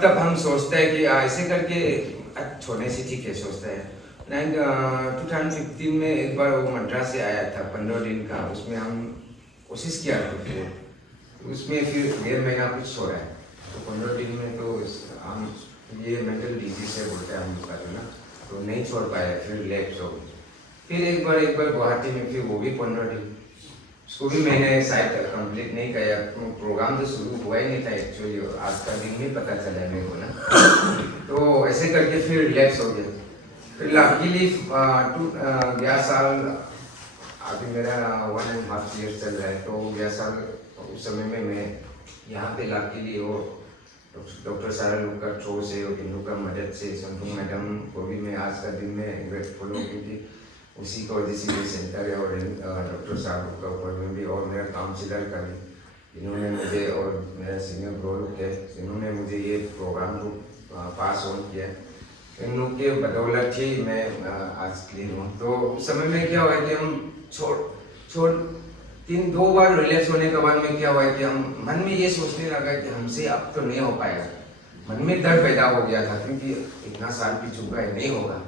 तब हम सोचते हैं कि ऐसे करके छोड़ने से ठीक है, सोचते हैं। 2015 में एक बार वो मद्रास से आया था 15 दिन का, उसमें हम कोशिश किया था, उसमें फिर 1.5 महीना कुछ छोड़ा है। तो 15 दिन में तो हम ये मेंटल डिजीज है बोलते हैं हम उसका ना, तो नहीं छोड़ पाए, फिर लैप्स हो गई। फिर एक बार गुवाहाटी में, फिर वो भी 15 दिन, उसको भी मैंने शायद कंप्लीट नहीं किया। प्रोग्राम तो शुरू हुआ ही नहीं था एक्चुअली, आज का दिन में पता चला मेरे को ना। तो ऐसे करके फिर लैप्स हो गया। फिर लकीली गया साल, अभी मेरा 1.5 ईयर चल रहा है, तो गया साल उस समय में मैं यहाँ पे लकीली वो डॉक्टर सारा लोग का थ्रो से और इन लोग का मदद से, संतू मैडम को भी मैं आज का दिन में ग्रेटफुल हूँ, क्योंकि उसी को वजह से ये सेंटर है। और डॉक्टर साहब का ऊपर में भी, और मेरा काउंसिलर का भी, इन्होंने मुझे, और मेरा सीनियर ब्रो लोग है, इन्होंने मुझे ये प्रोग्राम को पास ऑन किया। इन लोग के बदौलत ही मैं आज क्लीन हूँ। तो उस समय में क्या हुआ कि हम छोड़ 2 बार रिलैक्स होने के बाद में क्या हुआ कि हम मन में ये सोचने लगा कि हमसे अब तो नहीं हो पाएगा। मन में डर पैदा हो गया था, क्योंकि इतना साल भी चुका है, नहीं होगा,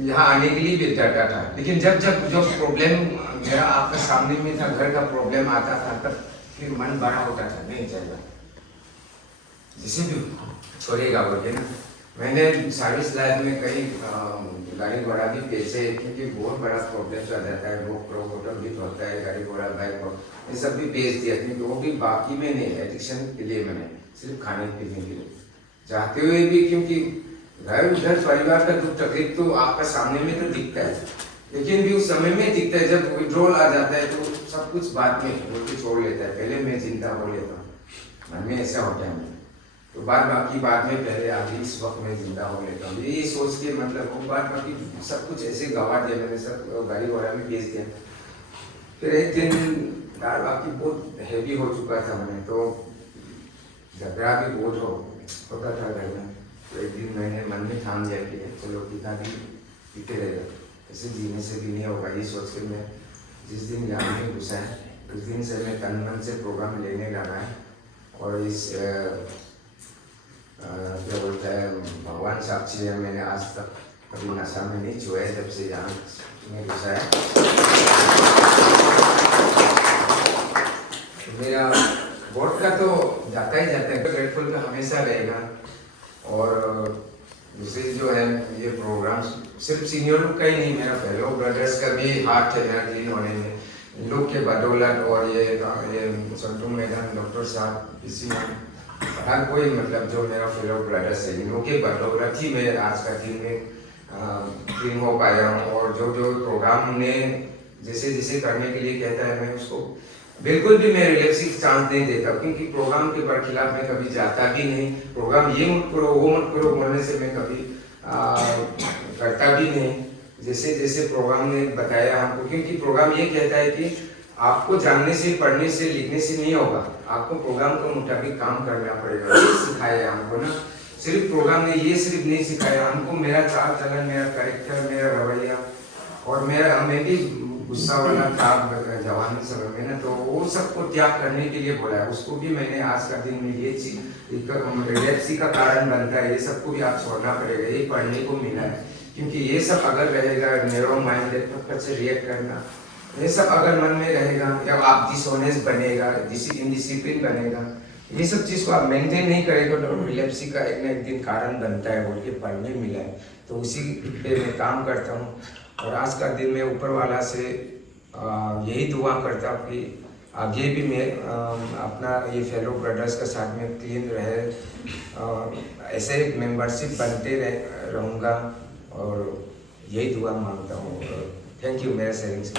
यहाँ आने के लिए भी डरता था। लेकिन जब प्रॉब्लम मेरा आपके सामने में था, घर का प्रॉब्लम आता था, तब फिर मन बड़ा होता था, नहीं जाएगा जिसे भी छोड़ेगा बोल के ना। मैंने सर्विस लाइफ में कई गाड़ी घोड़ा भी बेचे, क्योंकि बहुत बड़ा प्रॉब्लम चल जाता है, रोक टोक होटल भी होता है, गाड़ी घोड़ा बाइक ये सब भी बेच दिया, क्योंकि वो भी बाकी में नहीं, एडिक्शन के लिए मैंने सिर्फ खाने पीने के लिए चाहते हुए भी, क्योंकि घर उधर परिवार का दुख तकलीफ तो आपका सामने में तो दिखता है, लेकिन भी उस समय में दिखता है। जब विड्रॉल आ जाता है तो सब कुछ बाद में वो भी छोड़ लेता है, पहले मैं जिंदा हो लेता हूँ, मन में ऐसा होता है। तो बाकी बाद में पहले अभी इस वक्त में जिंदा हो लेता हूँ, ये सोच के मतलब वो बाकी सब कुछ ऐसे गवा दिया मैंने, सब गाड़ी घोड़ा में बेच दिया। फिर एक दिन दाल बाकी बहुत हैवी हो चुका था मैंने, तो झगड़ा भी बहुत होता था घर में। तो एक दिन मैंने मन में ठान लिया कि चलो पिता भी पीते रहेगा, ऐसे जीने से भी नहीं होगा, ये सोच के मैं जिस दिन यहाँ में घुसा है उस दिन से मैं तन मन से प्रोग्राम लेने लगा है। और इस क्या बोलता है, भगवान साक्षी है, मैंने आज तक कभी नशा में नहीं छुआ है जब से यहाँ में घुसा है। तो मेरा बोर्ड का तो जाता ही जाता है, ग्रेटफुल का हमेशा रहेगा। और दूसरी जो है ये प्रोग्राम सिर्फ सीनियर लोग का ही नहीं, मेरा फेलो ब्रदर्स का भी हाथ है मेरा क्लीन होने में, इन लोग के बदौलत। और ये संतू मैदान डॉक्टर साहब किसी हर कोई मतलब जो मेरा फेलो ब्रदर्स है, इन लोग के बदौलत ही मैं आज का दिन में क्लीन हो पाया हूँ। और जो जो प्रोग्राम ने जैसे जैसे करने के लिए कहता है मैं उसको बिल्कुल भी मैं रिलैक्सिंग चांस नहीं देता, क्योंकि प्रोग्राम के बरखिलाफ मैं कभी जाता भी नहीं। प्रोग्राम ये मत करो वो मत करो बोलने से मैं कभी करता भी नहीं। जैसे जैसे प्रोग्राम ने बताया हमको, क्योंकि प्रोग्राम ये कहता है कि आपको जानने से, पढ़ने से, लिखने से नहीं होगा, आपको प्रोग्राम के मुताबिक काम करना पड़ेगा। ये सिखाया हमको ना, सिर्फ प्रोग्राम ने ये सिर्फ नहीं सिखाया हमको, मेरा चाल चलन, मेरा कैरेक्टर, मेरा रवैया और मैं भी गुस्सा वाला था जवानी समय में ना, तो वो सबको त्याग करने के लिए बोला है। उसको भी मैंने आज का दिन में ये चीज रिलैक्सी का कारण बनता है, ये सबको भी आप छोड़ना पड़ेगा, ये पढ़ने को मिला है। क्योंकि ये सब अगर रहेगा, नैरो माइंडेड पक्का से रिएक्ट करना, ये सब अगर मन में रहेगा, या आप डिसऑनेस्ट बनेगा, इनडिसिप्लिन बनेगा, ये सब चीज़ को आप मेंटेन नहीं करेगा तो रिलैप्सी का एक ना एक दिन कारण बनता है बोल के पढ़ने मिला है। तो उसी पे मैं काम करता हूँ। और आज का दिन मैं ऊपर वाला से यही दुआ करता हूँ कि आगे भी मैं अपना ये फेलो ब्रदर्स के साथ में क्लीन रहे, ऐसे मेंबरशिप बनते रहूँगा और यही दुआ मांगता हूँ। थैंक यू मेरा शेयरिंग से।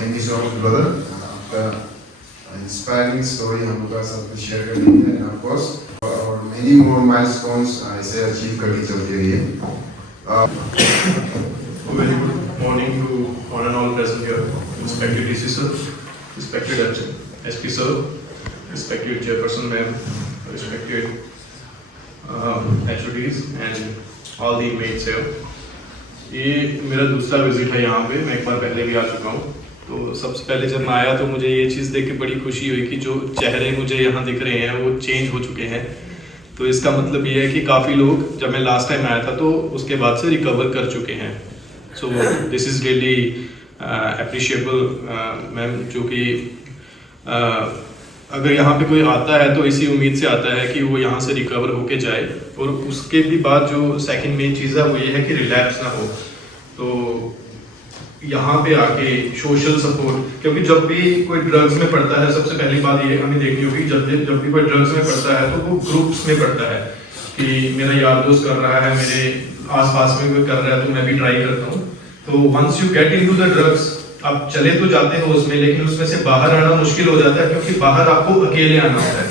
Thank you so much brother, आपका इंस्पायरिंग स्टोरी हम लोग का साथ शेयर करनी है। एंड ऑफ कोर्स और many more milestones ऐसे अचीव करके चलते रहिए। Very good morning to all and all present here, respected DC sir, respected SP sir, respected chairperson ma'am, respected HODs and all the inmates here. ये मेरा दूसरा visit है यहाँ पे, मैं एक बार पहले भी आ चुका हूँ। तो सबसे पहले जब मैं आया तो मुझे ये चीज़ देख के बड़ी खुशी हुई कि जो चेहरे मुझे यहाँ दिख रहे हैं वो चेंज हो चुके हैं। तो इसका मतलब ये है कि काफ़ी लोग, जब मैं लास्ट टाइम आया था तो उसके बाद से रिकवर कर चुके हैं। So this is really appreciable ma'am, जो कि अगर यहाँ पे कोई आता है तो इसी उम्मीद से आता है कि वो यहाँ से रिकवर होके जाए। और उसके भी बाद जो सेकंड मेन चीज़ है वो ये है कि रिलैप्स ना हो। तो यहाँ पे आके सोशल सपोर्ट, क्योंकि जब भी कोई ड्रग्स में पड़ता है, सबसे पहली बात ये हमें देखनी होगी, जब भी कोई ड्रग्स में पड़ता है तो वो ग्रुप्स में पड़ता है कि मेरा यार दोस्त कर रहा है, मेरे आसपास में कोई कर रहा है तो मैं भी ट्राई करता हूँ। तो once you get into the drugs, आप चले तो जाते हो उसमें, लेकिन उसमें से बाहर आना मुश्किल हो जाता है, क्योंकि बाहर आपको अकेले आना होता है,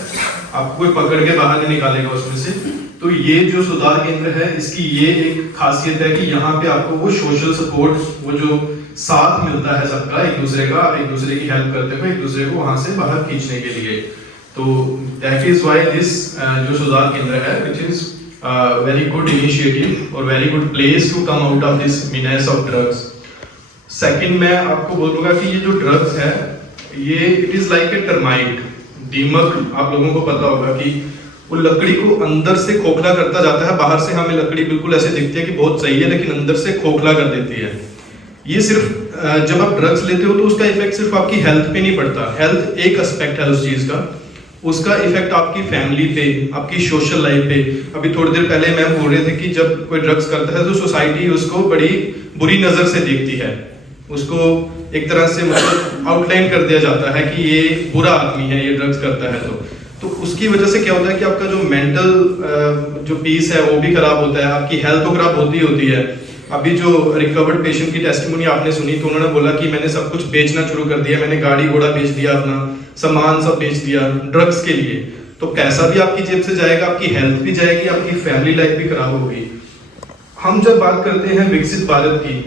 आपको कोई पकड़ के बाहर नहीं निकालेगा उसमें से। तो ये जो सुधार केंद्र है, इसकी ये एक खासियत है कि यहाँ पे आपको वो सोशल सपोर्ट, वो जो साथ मिलता है सबका, एक दूसरे की हेल्प करते हुए एक दूसरे को वहां से बाहर खींचने के लिए। तो दैट इज व्हाई दिस जो सुधार केंद्र है, which is very good initiative और very good place to come out of this menace of drugs. Second मैं आपको बोलूंगा कि ये जो ड्रग्स है, ये it is like a termite, दीमक। आप लोगों को पता होगा कि वो लकड़ी को अंदर से खोखला करता जाता है। बाहर से हमें लकड़ी बिल्कुल ऐसे दिखती है कि बहुत सही है, लेकिन अंदर से खोखला कर देती है। ये सिर्फ जब आप ड्रग्स लेते हो तो उसका इफेक्ट सिर्फ आपकी हेल्थ पे नहीं पड़ता। हेल्थ एक एस्पेक्ट है उस चीज का, उसका इफेक्ट आपकी फैमिली पे, आपकी सोशल लाइफ पे। अभी थोड़ी देर पहले मैम बोल रहे थे कि जब कोई ड्रग्स करता है तो सोसाइटी उसको बड़ी बुरी नजर से देखती है, उसको एक तरह से मतलब आउटलाइन कर दिया जाता है कि ये बुरा आदमी है, ये ड्रग्स करता है। तो उसकी वजह से क्या होता है कि आपका जो मेंटल जो पीस है वो भी खराब होता है, आपकी हेल्थ तो खराब होती है। अभी जो रिकवर्ड पेशेंट की टेस्टिमोनी आपने सुनी तो उन्होंने बोला कि मैंने सब कुछ बेचना शुरू कर दिया, मैंने गाड़ी घोड़ा बेच दिया, अपना सामान सब बेच दिया ड्रग्स के लिए। तो पैसा भी आपकी जेब से जाएगा, आपकी हेल्थ भी जाएगी, आपकी फैमिली लाइफ भी खराब होगी। हम जब बात करते हैं विकसित भारत की,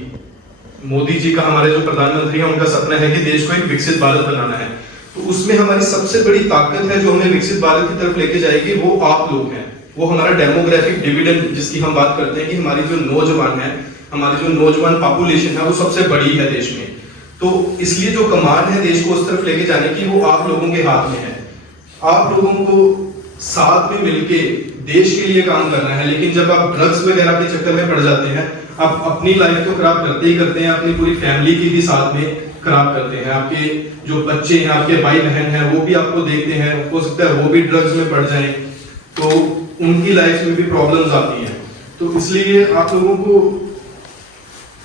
मोदी जी का, हमारे जो प्रधानमंत्री हैं, उनका सपना है कि देश को एक विकसित भारत बनाना है। तो उसमें हमारी सबसे बड़ी ताकत है जो हमें विकसित भारत की तरफ लेके जाएगी, वो आप लोग हैं। वो हमारा डेमोग्राफिक डिविडेंड जिसकी हम बात करते हैं कि हमारी जो नौजवान है, हमारी जो नौजवान पॉपुलेशन है वो सबसे बड़ी है देश में। तो इसलिए जो कमान है देश को उस तरफ लेके जाने की वो आप लोगों के हाथ में है। आप लोगों को साथ में मिलके देश के लिए काम करना है। लेकिन जब आप ड्रग्स वगैरह के चक्कर में पड़ जाते हैं, आप अपनी लाइफ तो खराब करते ही करते हैं, अपनी पूरी फैमिली की भी साथ में खराब करते हैं। आपके जो बच्चे हैं, आपके भाई बहन हैं, वो भी आपको देखते हैं, हो सकता है वो भी ड्रग्स में पड़ जाएं, तो उनकी लाइफ में भी प्रॉब्लम्स आती हैं। तो इसलिए आप लोगों को,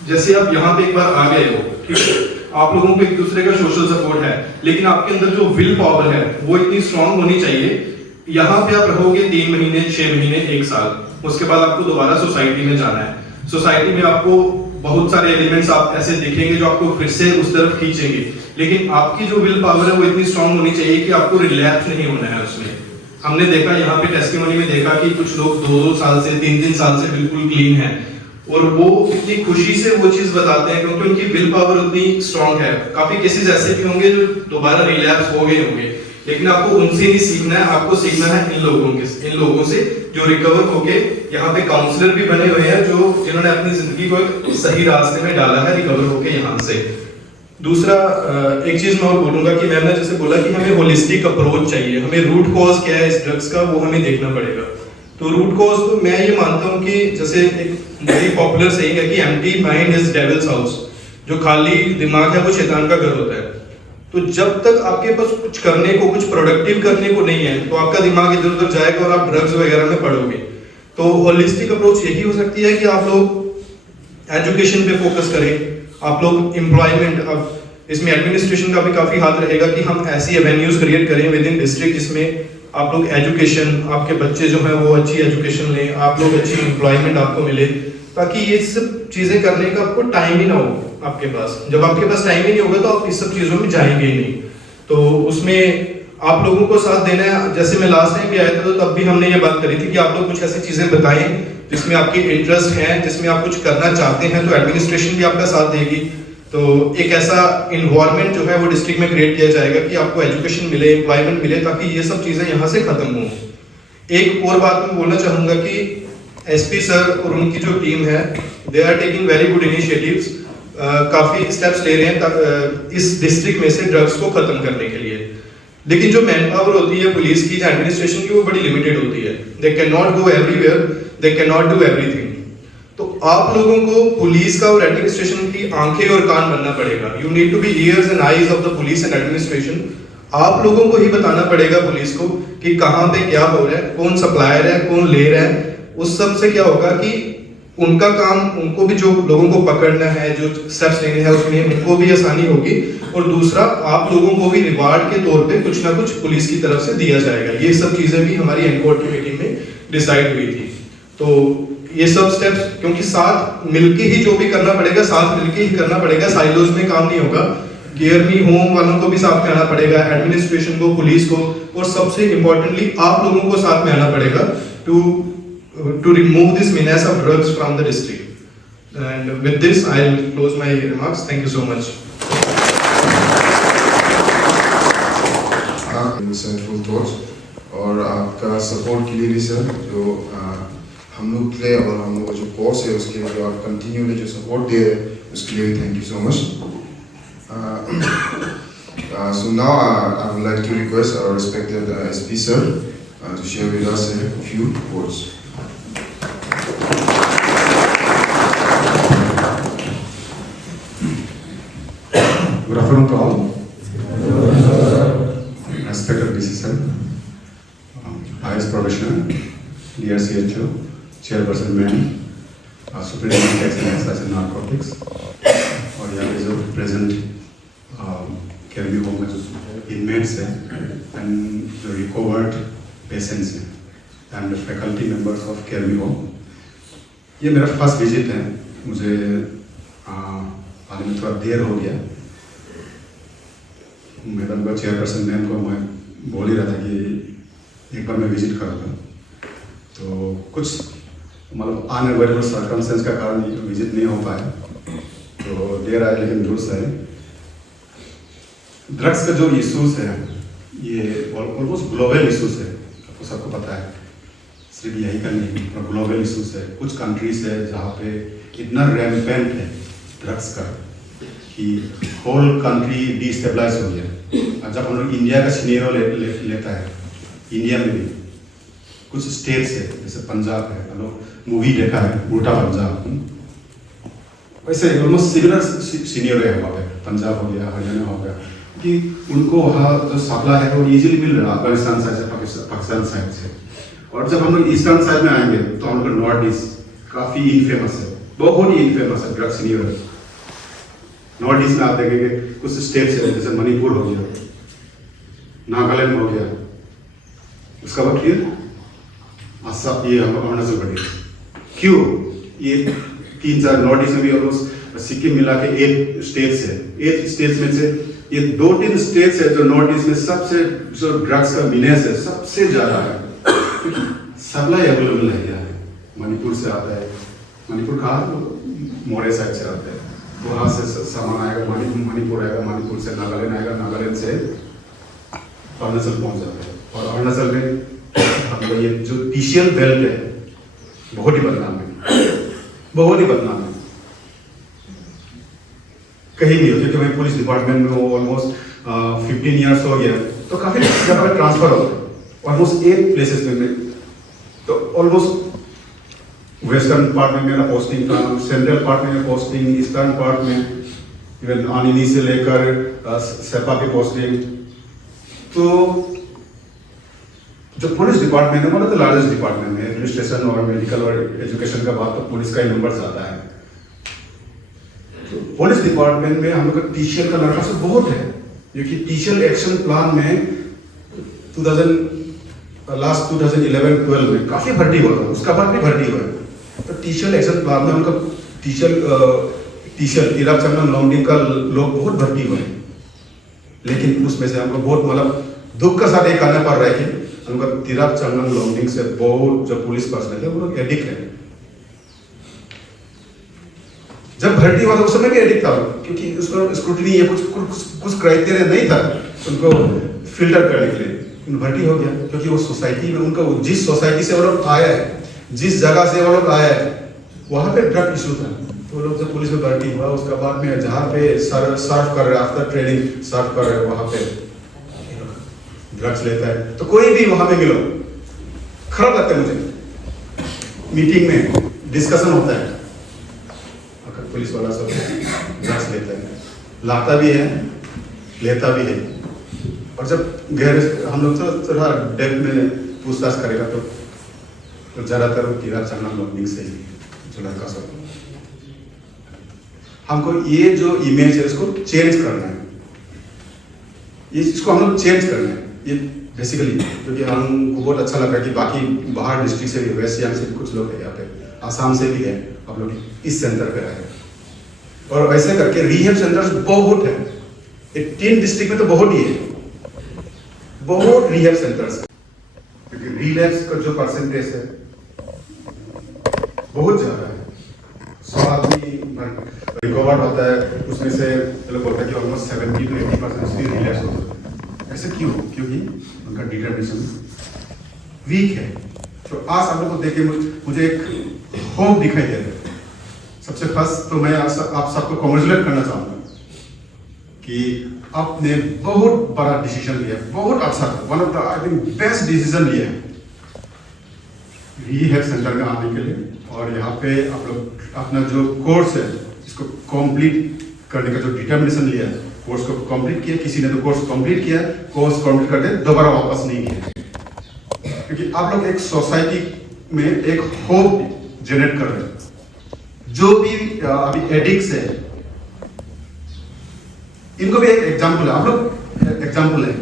जैसे आप यहाँ पे एक बार आ गए हो, ठीक है, आप लोगों को एक दूसरे का सोशल सपोर्ट है, लेकिन आपके अंदर जो विल पावर है वो इतनी स्ट्रांग होनी चाहिए। यहाँ पे आप रहोगे 3 महीने, 6 महीने, 1 साल, उसके बाद आपको दोबारा सोसाइटी में जाना है। सोसाइटी में आपको बहुत सारे एलिमेंट्स आप ऐसे दिखेंगे जो आपको फिर से उस तरफ खींचेंगे, लेकिन आपकी जो विल पावर है वो इतनी स्ट्रांग होनी चाहिए कि आपको रिलैप्स नहीं होना है उसमें। हमने देखा यहाँ पे टेस्टिमोनी में देखा कि कुछ लोग 2-2 साल से, 3-3 साल से बिल्कुल क्लीन है, और वो इतनी खुशी से वो चीज बताते हैं क्योंकि उनकी विल पावर उतनी स्ट्रांग है। काफी केसेस ऐसे भी होंगे जो दोबारा रिलैप्स हो गए होंगे, लेकिन आपको उनसे नहीं सीखना है, आपको सीखना है इन लोगों से जो रिकवर होके यहाँ पे काउंसलर भी बने हुए हैं, जिन्होंने अपनी जिंदगी को एक सही रास्ते में डाला है रिकवर होके यहाँ से। दूसरा एक चीज मैं और बोलूंगा कि मैंने जैसे बोला कि हमें होलिस्टिक अप्रोच चाहिए, हमें रूट कॉज क्या है इस ड्रग्स का वो हमें देखना पड़ेगा। तो रूट कॉज तो मैं ये मानता हूँ कि जैसे एक बड़ी पॉपुलर सेइंग है कि empty mind is devils house, जो खाली दिमाग है वो शैतान का घर होता है। तो जब तक आपके पास कुछ करने को, कुछ प्रोडक्टिव करने को नहीं है, तो आपका दिमाग इधर उधर जाएगा और आप ड्रग्स वगैरह में पड़ोगे। तो होलिस्टिक अप्रोच यही हो सकती है कि आप लोग एजुकेशन पे फोकस करें, आप लोग एम्प्लॉयमेंट, अब इसमें एडमिनिस्ट्रेशन का भी काफी हाथ रहेगा कि हम ऐसी एवेन्यूज क्रिएट करें विद इन डिस्ट्रिक्ट जिसमें आप लोग एजुकेशन, आपके बच्चे जो हैं वो अच्छी एजुकेशन लें, आप लोग अच्छी एम्प्लॉयमेंट आपको मिले, ताकि ये सब चीजें करने का आपको टाइम ही ना हो आपके पास। जब आपके पास टाइम ही नहीं होगा तो आप इस सब चीजों में जाएंगे ही नहीं। तो उसमें आप लोगों को साथ देना है। जैसे मैं लास्ट टाइम भी आया था तो तब भी हमने ये बात करी थी कि आप लोग कुछ ऐसी चीजें बताएं जिसमें आपकी इंटरेस्ट है, जिसमें आप कुछ करना चाहते हैं, तो एडमिनिस्ट्रेशन भी आपका साथ देगी। तो एक ऐसा इन्वायरमेंट जो है वो डिस्ट्रिक्ट में क्रिएट किया जाएगा कि आपको एजुकेशन मिले, एम्प्लॉयमेंट मिले, ताकि ये सब चीजें यहाँ से खत्म हो। एक और बात मैं बोलना चाहूंगा कि एसपी सर और उनकी जो टीम है, they are taking very good initiatives, काफी स्टेप्स ले रहे हैं इस डिस्ट्रिक्ट में से ड्रग्स को खत्म करने के लिए। लेकिन जो मैन पावर होती है पुलिस की, एडमिनिस्ट्रेशन की, वो बड़ी लिमिटेड होती है। They can not go everywhere, they can not do everything. तो आप लोगों को पुलिस का और एडमिनिस्ट्रेशन की आंखें और कान बनना पड़ेगा। You need to be ears and eyes of the police and administration. आप लोगों को ही बताना पड़ेगा पुलिस को कि कहाँ पे क्या हो रहा है, कौन सप्लायर है, कौन ले रहा है। उस सब से क्या होगा कि उनका काम, उनको भी जो लोगों को पकड़ना है, जो स्टेप्स लेने हैं, उसमें उनको भी आसानी होगी। और दूसरा, आप लोगों को भी रिवार्ड के तौर पे कुछ ना कुछ पुलिस की तरफ से दिया जाएगा। ये सब चीजें भी हमारी एनकोर की मीटिंग में डिसाइड हुई थी। तो ये सब स्टेप्स, क्योंकि साथ मिलके ही जो भी करना पड़ेगा, साथ मिलके ही करना पड़ेगा, साइलोज में काम नहीं होगा। केयर मी होम वालों को भी साथ में आना पड़ेगा, एडमिनिस्ट्रेशन को, पुलिस को, और सबसे इंपॉर्टेंटली आप लोगों को साथ में आना पड़ेगा to remove this menace of drugs from the district. And with this, I'll close my remarks. Thank you so much. Insightful thoughts और आपका सपोर्ट के लिए भी सर, जो हम लोग के लिए और हम लोग जो कोर्स है उसके लिए जो आप कंटिन्यूली जो सपोर्ट दे रहे हैं उसके लिए thank you so much. So now I would like to request our respected SP sir to share with us a few words. Good afternoon to all. Respected DCSM, IS Probationer, dear CHO, Chairperson Man, Superintendent Tax and Excise and Narcotics, और यहाँ पे जो present केरवी home में जो inmates हैं and जो recovered patients हैं and the faculty members of Kervi home, ये मेरा first visit है, मुझे आने में थोड़ा देर हो गया। मैडम का चेयरपर्सन मैम को मैं बोल ही रहा था कि एक बार मैं विजिट करूँगा, तो कुछ मतलब अनअवेलेबल सर्कमस्टेंस का कारण विजिट नहीं हो पाया, तो देर आए लेकिन दुरुस्त है। ड्रग्स का जो इशूज़ है ये ऑलमोस्ट ग्लोबल इशूज़ है, आपको सबको पता है, सिर्फ यही का नहीं ग्लोबल इशूज़ है। कुछ कंट्रीज है जहाँ पे इतना रैम्पेंट है ड्रग्स का कि होल कंट्री डिस्टेबलाइज हो गया। जब हम लोग इंडिया का सीनियर लेता है, इंडिया में भी कुछ स्टेट्स है जैसे पंजाब है, हम लोग मूवी देखा है उल्टा पंजाब, वैसे ऑलमोस्ट सिमिलर सीनियर है वहाँ पे, पंजाब हो गया, हरियाणा हो गया, कि उनको वहाँ जो सप्लाई है वो इजीली मिल रहा है अफगानिस्तान साइड से, पाकिस्तान साइड से। और जब हम लोग ईस्टर्न साइड में आएंगे तो हम लोग नॉर्थ ईस्ट काफ़ी इनफेमस है, बहुत ही इनफेमस है ड्रग्स सीनियर। नॉर्थ ईस्ट में आप देखेंगे कुछ स्टेट्स है जैसे मणिपुर हो गया, नागालैंड हो गया, उसका बाद फिर असम, ये अरुणाचल प्रदेश। क्यों? ये 3-4 नॉर्थ ईस्ट में भी ऑलमोस्ट सिक्किम मिला के 8 स्टेट्स है, 8 स्टेट्स में से ये 2-3 स्टेट्स है जो नॉर्थ ईस्ट में सबसे जो ड्रग्स का बिजनेस है सबसे ज़्यादा है, क्योंकि सप्लाई अवेलेबल है। क्या है, मणिपुर से आता है, मणिपुर कहाँ मोरे साइड से आता है, वहाँ से सामान आएगा, मणिपुर आएगा, मणिपुर से नागालैंड आएगा, नागालैंड से अरुणाचल पहुँच जाता है। और अरुणाचल में हम लोग ये जो टीशियल बेल्ट है बहुत ही बदनाम है, बहुत ही बदनाम है, कहीं भी हो। क्योंकि मैं पुलिस डिपार्टमेंट में वो ऑलमोस्ट 15 ईयर्स हो गया, तो काफ़ी जगह पर ट्रांसफर हो गया, ऑलमोस्ट 8 प्लेसेस में, तो ऑलमोस्ट वेस्टर्न पार्ट में मेरा पोस्टिंग था, सेंट्रल पार्ट में पोस्टिंग, ईस्टर्न पार्ट में इवन आनिनी से लेकर सेपा की पोस्टिंग। तो जो पुलिस डिपार्टमेंट है मतलब लार्जेस्ट डिपार्टमेंट है, एडमिनिस्ट्रेशन और मेडिकल और एजुकेशन का बात तो पुलिस का ही नंबर आता है। तो पुलिस डिपार्टमेंट में हम लोग का टीशियल का लड़का से बहुत है, क्योंकि टीशियल एक्शन प्लान में 2011-12 में काफ़ी भर्ती हुआ था, उसका बाद भी भर्ती हुआ है। तो टीशियल एक्शन प्लान में उनका टीशियल तिराप चंगन लॉन्डिंग का लोग बहुत भर्ती हुए हैं, लेकिन उसमें से हमको बहुत मतलब दुख का साथ ये कहना पड़ रहा है कि उनका तिराप चंगन लॉन्डिंग से बहुत जो पुलिस पर्सनल है वो लोग एडिक्ट है। जब भर्ती हुआ था उस समय भी एडिक्ट था, क्योंकि उसको स्क्रूटनी या कुछ क्राइटेरिया नहीं था उनको फिल्टर करने के लिए, भर्ती हो गया। क्योंकि वो सोसाइटी में उनका जिस सोसाइटी से वो लोग आया है, जिस जगह से वो लोग आया है, वहाँ पे ड्रग इशू था। तो वो लोग जब पुलिस में भर्ती हुआ उसका बाद में जहाँ पे सर्व कर रहे, आफ्टर ट्रेनिंग सर्व कर रहे, वहाँ पे ड्रग्स लेता है। तो कोई भी वहाँ पे मिलो, खराब लगता है मुझे। मीटिंग में डिस्कशन होता है, पुलिस वाला सब ड्रग्स लेता है, लाता भी है, लेता भी है। और जब गहरे हम लोग थोड़ा डेप्थ में पूछताछ करेगा तो ज़्यादातर तिराप चंगन लॉन्डिंग से ही जो लड़का सब। हमको ये जो इमेज है इसको चेंज करना है, इसको हम लोग चेंज करना है। ये बेसिकली क्योंकि हमको बहुत अच्छा लग रहा है कि बाकी बाहर डिस्ट्रिक्ट से भी, वेस्ट सियांग से भी कुछ लोग है यहाँ पे, आसाम से भी है, आप लोग इस सेंटर पे आए। और ऐसे करके रिहेब सेंटर्स बहुत है, 3 डिस्ट्रिक्ट में तो बहुत ही है, बहुत रिहेब सेंटर्स, क्योंकि रिलैप्स का जो परसेंटेज है बहुत ज़्यादा है। 100 आदमी रिकवर होता है, उसमें से लोग बोलते हैं कि ऑलमोस्ट 70 to 80% उसकी रिलैप्स होता है। ऐसे क्यों? क्योंकि उनका डिटर्मिनेशन वीक है। तो आज आप लोग को देख के मुझे एक होप दिखाई दे रहा है। सबसे फर्स्ट तो मैं आप सबको कॉन्ग्रेचुलेट करना चाहूँगा कि आपने बहुत बड़ा डिसीजन लिया, बहुत अच्छा था, one of the I think best decision लिया है रीहैब सेंटर में आने के लिए, और यहाँ पे आप लोग अपना जो कोर्स है इसको कंप्लीट करने का जो डिटर्मिनेशन लिया है, कोर्स को कंप्लीट किया, किसी ने तो कोर्स कंप्लीट किया, कोर्स कंप्लीट करके दोबारा वापस नहीं किया, क्योंकि आप लोग एक सोसाइटी में एक होप जनरेट कर रहे हैं। जो भी अभी एडिक्ट्स है इनको भी एक एग्जाम्पल है, आप लोग एग्जाम्पल है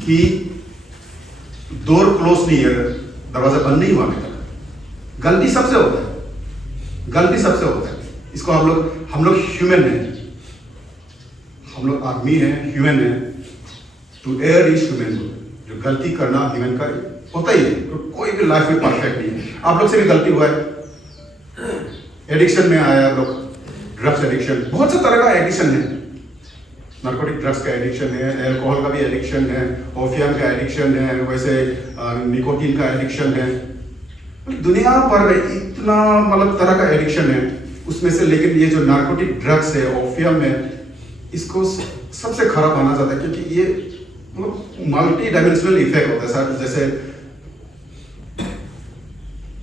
कि डोर क्लोज नहीं है, दरवाजा बंद नहीं हुआ अभी तक। गलती सबसे होता है, गलती सबसे होता है। इसको हम लोग ह्यूमन है, हम लोग आदमी है, ह्यूमन है, टू एयर इज ह्यूमन। जो गलती करना ह्यूमन का होता ही है, तो कोई भी लाइफ में परफेक्ट नहीं है। आप लोग से भी गलती हुआ है, एडिक्शन में आया लोग, ड्रग्स एडिक्शन, बहुत से तरह का एडिक्शन है, नार्कोटिक ड्रग्स का एडिक्शन है, अल्कोहल का भी एडिक्शन है, ओपियम का एडिक्शन है, वैसे निकोटीन का एडिक्शन है, दुनिया भर में इतना मतलब तरह का एडिक्शन है उसमें से। लेकिन ये जो नार्कोटिक ड्रग्स है, ओपियम है, इसको सबसे खराब माना जाता है, क्योंकि ये मल्टी डायमेंशनल इफेक्ट होता है सर। जैसे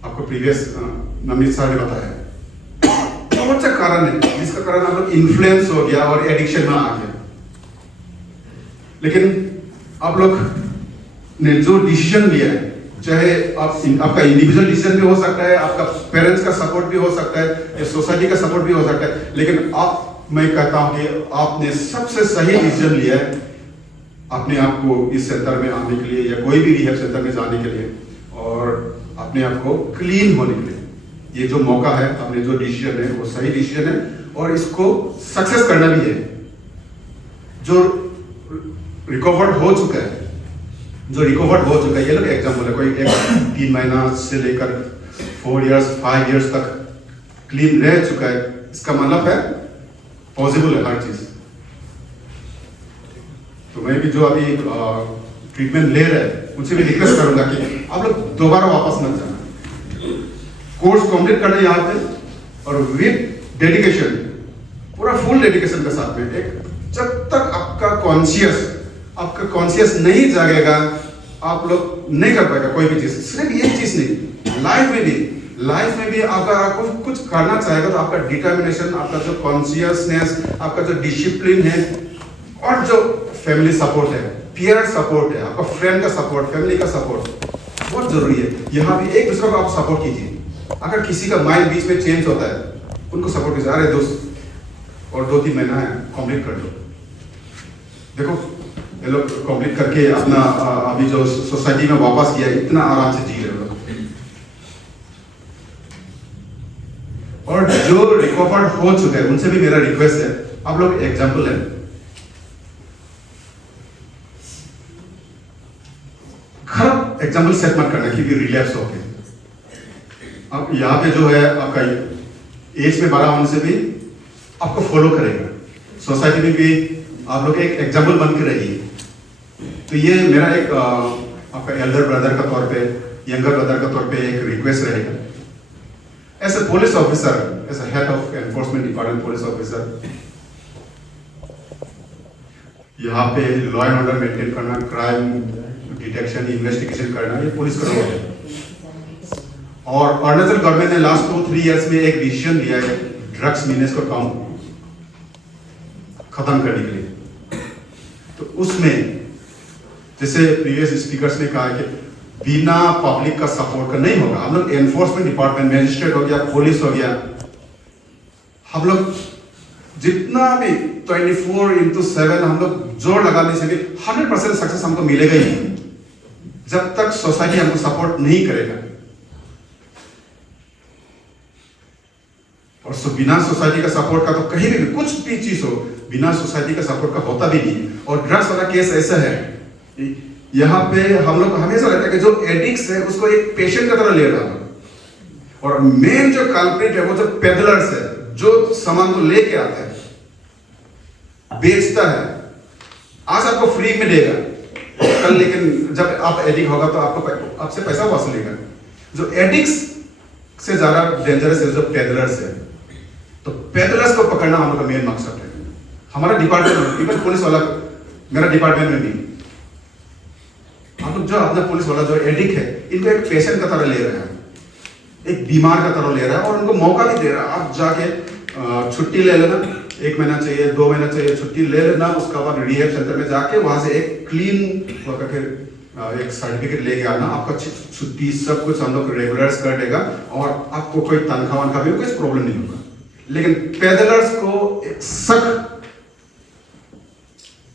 आपको प्रीवियस नमित सर ने बताया, बहुत से कारण है जिसका कारण आप लोग इन्फ्लुएंस हो गया और एडिक्शन में आ गया। लेकिन आप लोग ने जो डिसीजन लिया है, चाहे आपका इंडिविजुअल डिसीजन भी हो सकता है, आपका पेरेंट्स का सपोर्ट भी हो सकता है, या सोसाइटी का सपोर्ट भी हो सकता है, लेकिन मैं कहता हूं कि आपने सबसे सही डिसीजन लिया है अपने आप को इस सेंटर में आने के लिए, या कोई भी रिहैब सेंटर में जाने के लिए, और अपने आप को क्लीन होने के लिए। ये जो मौका है, आपने जो डिसीजन है वो सही डिसीजन है, और इसको सक्सेस करना भी है। जो रिकवर्ड हो चुका है, ये लोग एग्जाम्पल है, कोई एक 3 महीना से लेकर 4 इयर्स 5 इयर्स तक क्लीन रह चुका है, इसका मतलब है पॉसिबल है हर चीज। तो मैं भी जो अभी ट्रीटमेंट ले रहे हैं उनसे भी रिक्वेस्ट करूंगा कि आप लोग दोबारा वापस मत जाना, कोर्स कंप्लीट करना यहाँ पे, और विद डेडिकेशन, पूरा फुल डेडिकेशन के साथ में। एक जब तक आपका कॉन्शियस नहीं जागेगा, आप लोग नहीं कर पाएगा कोई भी चीज। सिर्फ ये चीज नहीं, लाइफ में भी अगर आपको कुछ करना चाहेगा तो आपका डिटर्मिनेशन, आपका जो कॉन्शियसनेस, आपका जो डिसिप्लिन है, और जो फैमिली सपोर्ट है, पीयर सपोर्ट है, आपका फ्रेंड का सपोर्ट, फैमिली का सपोर्ट बहुत जरूरी है। यहाँ भी एक दूसरे को आप सपोर्ट कीजिए। अगर किसी का माइंड बीच में चेंज होता है, उनको सपोर्ट कीजिए। अरे दोस्त, और 2-3 महीना है, कंप्लीट कर दो। देखो ये लोग कंप्लीट करके अपना अभी जो सोसाइटी में वापस किया, इतना आराम से जी रहे लोग। और जो रिकवर्ड हो चुके हैं उनसे भी मेरा रिक्वेस्ट है, आप लोग एग्जाम्पल है, खराब एग्जाम्पल सेट मत करना कि रिलैप्स हो गए। अब यहाँ पे जो है आपका एज में बड़ा होने से भी आपको फॉलो करेगा, सोसाइटी में भी आप लोग एक एग्जाम्पल बन के रहिए। तो ये मेरा एक आपका एल्डर ब्रदर का तौर पे, यंगर ब्रदर का तौर पे एक रिक्वेस्ट रहेगा। As a police officer, as a head of enforcement department police officer, यहाँ पे लॉ एंड ऑर्डर मेंटेन करना, क्राइम डिटेक्शन, इन्वेस्टिगेशन करना, ये पुलिस का रोल है। और अरुणाचल गवर्नमेंट ने लास्ट 2-3 इयर्स में एक डिसीजन लिया है ड्रग्स बिजनेस को खत्म करने के लिए। तो उसमें जैसे प्रीवियस स्पीकर्स ने कहा कि बिना पब्लिक का सपोर्ट का नहीं होगा। हम लोग एनफोर्समेंट डिपार्टमेंट, मजिस्ट्रेट हो गया, पुलिस हो गया, हम लोग जितना भी 24/7 हम लोग जोर लगाने से भी 100% सक्सेस हमको मिलेगा ही नहीं जब तक सोसाइटी हमको सपोर्ट नहीं करेगा। और बिना सोसाइटी का सपोर्ट का तो कहीं भी कुछ भी चीज हो, बिना सोसाइटी का सपोर्ट का होता भी नहीं। और ड्रग्स वाला केस ऐसा है, यहाँ पे हम लोग हमेशा रहता है कि जो एडिक्ट्स है उसको एक पेशेंट की तरह ले रहा है, और मेन जो कल्प्रिट है वो जो पेडलर्स है, जो सामान को लेके आता है, बेचता है। आज आपको फ्री में देगा, कल लेकिन जब आप एडिक्ट होगा तो आपको आपसे पैसा वसूलेगा। जो एडिक्ट्स से ज्यादा डेंजरस है जो पेडलर्स है। तो पेडलर्स को पकड़ना हम लोग का मेन मकसद है। हमारा डिपार्टमेंट, इवन पुलिस वाला, मेरा डिपार्टमेंट में भी हम लोग जो अपना पुलिस वाला जो एडिक्ट है, इनको एक पेशेंट का तरह ले रहे हैं। एक बीमार का तरह ले रहा है और उनको मौका भी दे रहा है। आप जाके छुट्टी ले लेना, 1 महीना चाहिए, 2 महीना चाहिए, छुट्टी ले लेना, उसके बाद रिहैब सेंटर में जाके वहां से एक क्लीन एक सर्टिफिकेट लेके आना, आपका छुट्टी सब कुछ हम लोग रेगुलर्स कर देगा और आपको कोई तनख्वाह वनख्वाह भी कोई प्रॉब्लम नहीं होगा। लेकिन पैदलर्स को एक सख्त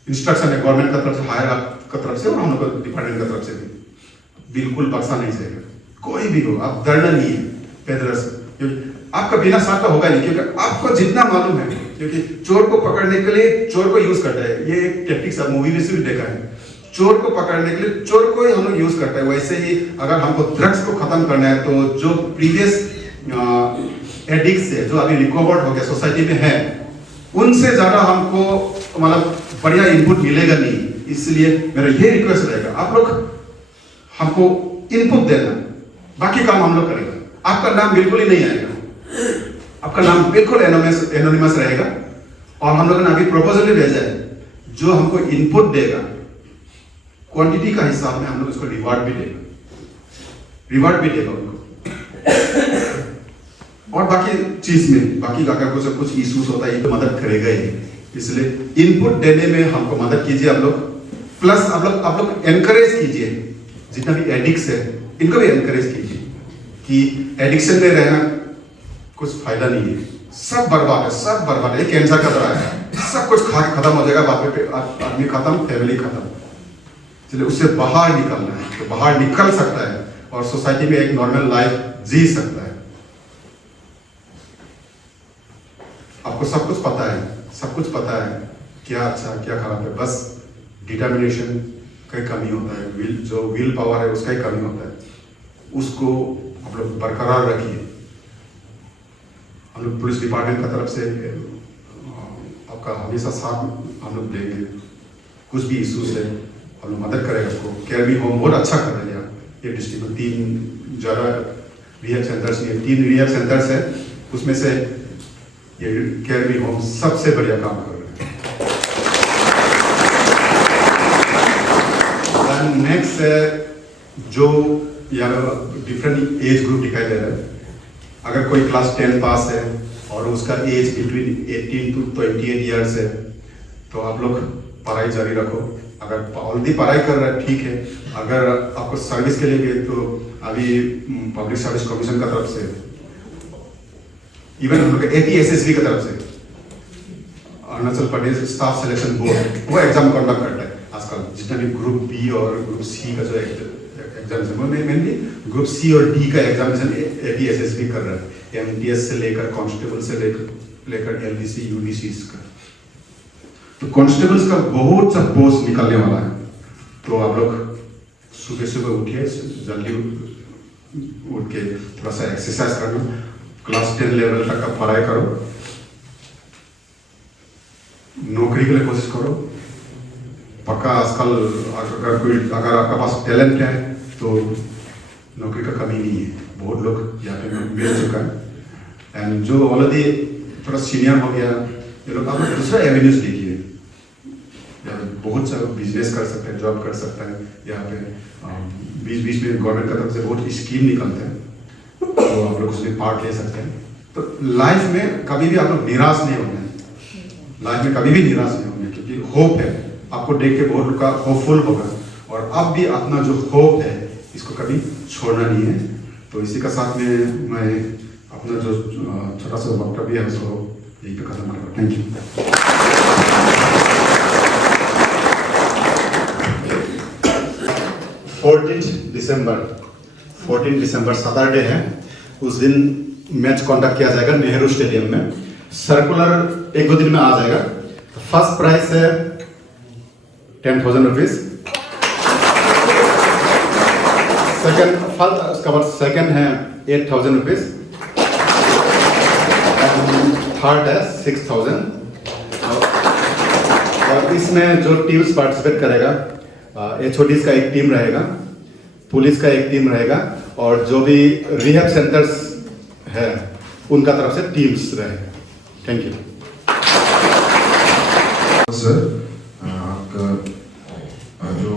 इंस्ट्रक्शन है गवर्नमेंट की तरफ से, हायर की तरफ से और हम लोग डिपार्टमेंट की तरफ से भी, बिल्कुल बख्शा नहीं जाएगा। कोई भी हो, आप डरना नहीं है पैदलर्स, क्योंकि आपका बिना साथ का होगा नहीं, क्योंकि आपको जितना मालूम है, क्योंकि चोर को पकड़ने के लिए चोर को यूज करता है, ये एक टेक्टिक्स आप मूवी में से भी देखा है। चोर को पकड़ने के लिए चोर को ही हम लोग यूज करते हैं। वैसे ही अगर हमको ड्रग्स को खत्म करना है तो जो प्रीवियस एडिक्ट्स है, जो अभी रिकवर्ड हो गया सोसाइटी में है, उनसे ज्यादा हमको मतलब बढ़िया इनपुट मिलेगा नहीं। इसलिए मेरा ये रिक्वेस्ट रहेगा, आप लोग हमको इनपुट देना, बाकी काम हम लोग करेंगे। आपका नाम बिल्कुल ही नहीं आएगा, आपका नाम बिल्कुल एनोनिमस रहेगा और हम लोगों ने अभी प्रपोजल भी भेजा है, जो हमको इनपुट देगा क्वांटिटी का हिसाब में हम लोग उसको रिवार्ड भी देगा उनको। और बाकी चीज में, बाकी अगर कुछ इश्यूज होता है तो मदद करेगा ही, इसलिए इनपुट देने में हमको मदद कीजिए आप लोग। प्लस आप लोग एनकरेज कीजिए, जितना भी एडिक्ट्स है इनको भी एनकरेज कीजिए कि एडिक्शन में रहना कुछ फायदा नहीं है, सब बर्बाद है, कैंसर का तरह है, सब कुछ खा के खत्म हो जाएगा, बाद में आदमी खत्म, फैमिली खत्म। इसलिए उससे बाहर निकलना है, तो बाहर निकल सकता है और सोसाइटी में एक नॉर्मल लाइफ जी सकता है। आपको सब कुछ पता है क्या अच्छा क्या खराब है, बस डिटर्मिनेशन का कमी होता है, जो विल पावर है उसका ही कमी होता है, उसको आप लोग बरकरार रखिए। हम लोग पुलिस डिपार्टमेंट की तरफ से आपका हमेशा साथ हम लोग देंगे, कुछ भी इश्यूज है हम लोग मदद करेंगे आपको। केयर भी होम बहुत अच्छा कर रहे हैं ये डिस्ट्रिक्ट में, 3 ज़्यादा रिहैब सेंटर्स में, 3 रिहैब सेंटर्स है, उसमें से ये केयर भी होम सबसे बढ़िया काम कर रहे हैं। नेक्स्ट है जो यहाँ डिफरेंट एज ग्रुप दिखाई दे रहा है। अगर कोई क्लास 10 पास है और उसका एज बिटवीन 18 to 28 ईयर्स है, तो आप लोग पढ़ाई जारी रखो। अगर ऑलरेडी पढ़ाई कर रहा है ठीक है, अगर आपको सर्विस के लिए भी, तो अभी पब्लिक सर्विस कमीशन की तरफ से, इवन हम लोग APSSB की तरफ से, Arunachal Pradesh staff selection board, वो एग्जाम कंडक्ट करता है आजकल। जितना भी ग्रुप बी और ग्रुप सी का जो एग्जामिनेशन, मेनली ग्रुप सी और डी का एग्जामिनेशन APSSB कर रहा है, MTS से लेकर कांस्टेबल से लेकर LDC UDC का। तो कांस्टेबल्स का बहुत सा पोस्ट निकलने वाला है, तो आप लोग सुबह उठिए, जल्दी उठ के थोड़ा सा एक्सरसाइज करना, क्लास 10 लेवल तक का पढ़ाई करो, नौकरी के लिए कोशिश करो। पक्का आजकल अगर आपका पास टैलेंट है तो नौकरी का कमी नहीं है, बहुत लोग यहाँ पे मिल चुका है। एंड जो ऑलरेडी थोड़ा सीनियर हो गया, ये लोग आप दूसरा एवेन्यूज देखिए, बहुत सारा बिजनेस कर सकते हैं, जॉब कर सकता है। यहाँ पे बीच में गवर्नमेंट की तरफ से बहुत स्कीम निकलते हैं, तो आप लोग उसमें पार्ट ले सकते हैं। तो लाइफ में कभी भी आप लोग निराश नहीं होंगे, लाइफ में कभी भी निराश नहीं होंगे, क्योंकि होप है, आपको देख के बहुत लोग का होपफुल होगा, और अब भी अपना जो होप है इसको कभी छोड़ना नहीं है। तो इसी का साथ में मैं अपना जो छोटा सा वक्तव्य है उसको यही पे खत्म करूँगा। Thank you. 14 दिसंबर सैटरडे है, उस दिन मैच कंडक्ट किया जाएगा नेहरू स्टेडियम में। सर्कुलर 1-2 दिन में आ जाएगा। फर्स्ट प्राइस है 10,000 रुपीज, सेकंड है 8,000 रुपीज, थर्ड है 6,000। और इसमें जो टीम्स पार्टिसिपेट करेगा, HODs का एक टीम रहेगा, पुलिस का एक टीम रहेगा, और जो भी रिहैब सेंटर्स है उनका तरफ से टीम्स रहेगा। थैंक यू सर, आपका जो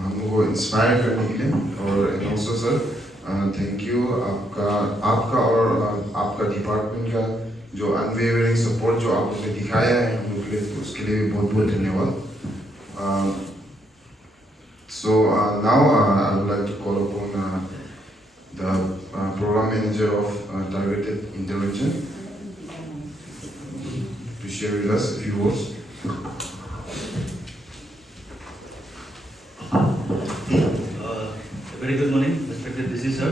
हमको इंस्पायर करने के लिए, और ऑल्सो सर थैंक यू आपका और आपका डिपार्टमेंट का जो अनवेवरिंग सपोर्ट जो आप लोगों ने दिखाया है हम लोग के लिए, उसके लिए भी बहुत बहुत धन्यवाद। So now I would like to call upon the program manager of targeted intervention to share with us a few words. Very good morning, respected DC sir,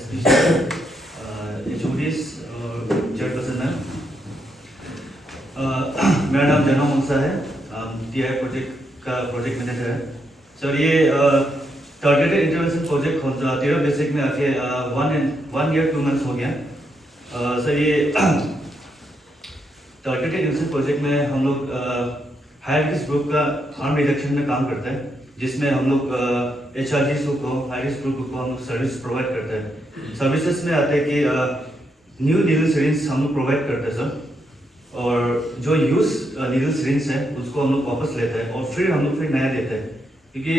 SP sir, HODs, chairperson ma'am. मेरा नाम जनम मुंसा है, TI project का project manager है। Sir ये targeted intervention project तेरह basic में आके 1 year 2 months हो गया। सर ये टारगेटेड इंटरवेंशन प्रोजेक्ट में हम लोग हायर रिस्क ग्रुप का हार्म रिडक्शन में काम करते हैं, जिसमें हम लोग HRGs को हाई रिस्क ग्रुप को हम लोग सर्विस प्रोवाइड करते हैं। सर्विसेज में आते हैं कि न्यू नीडल सिरिंज हम लोग प्रोवाइड करते हैं सर, और जो यूज नीडल सिरिंज है उसको हम लोग वापस लेते हैं और फिर हम लोग फिर नया देते हैं, क्योंकि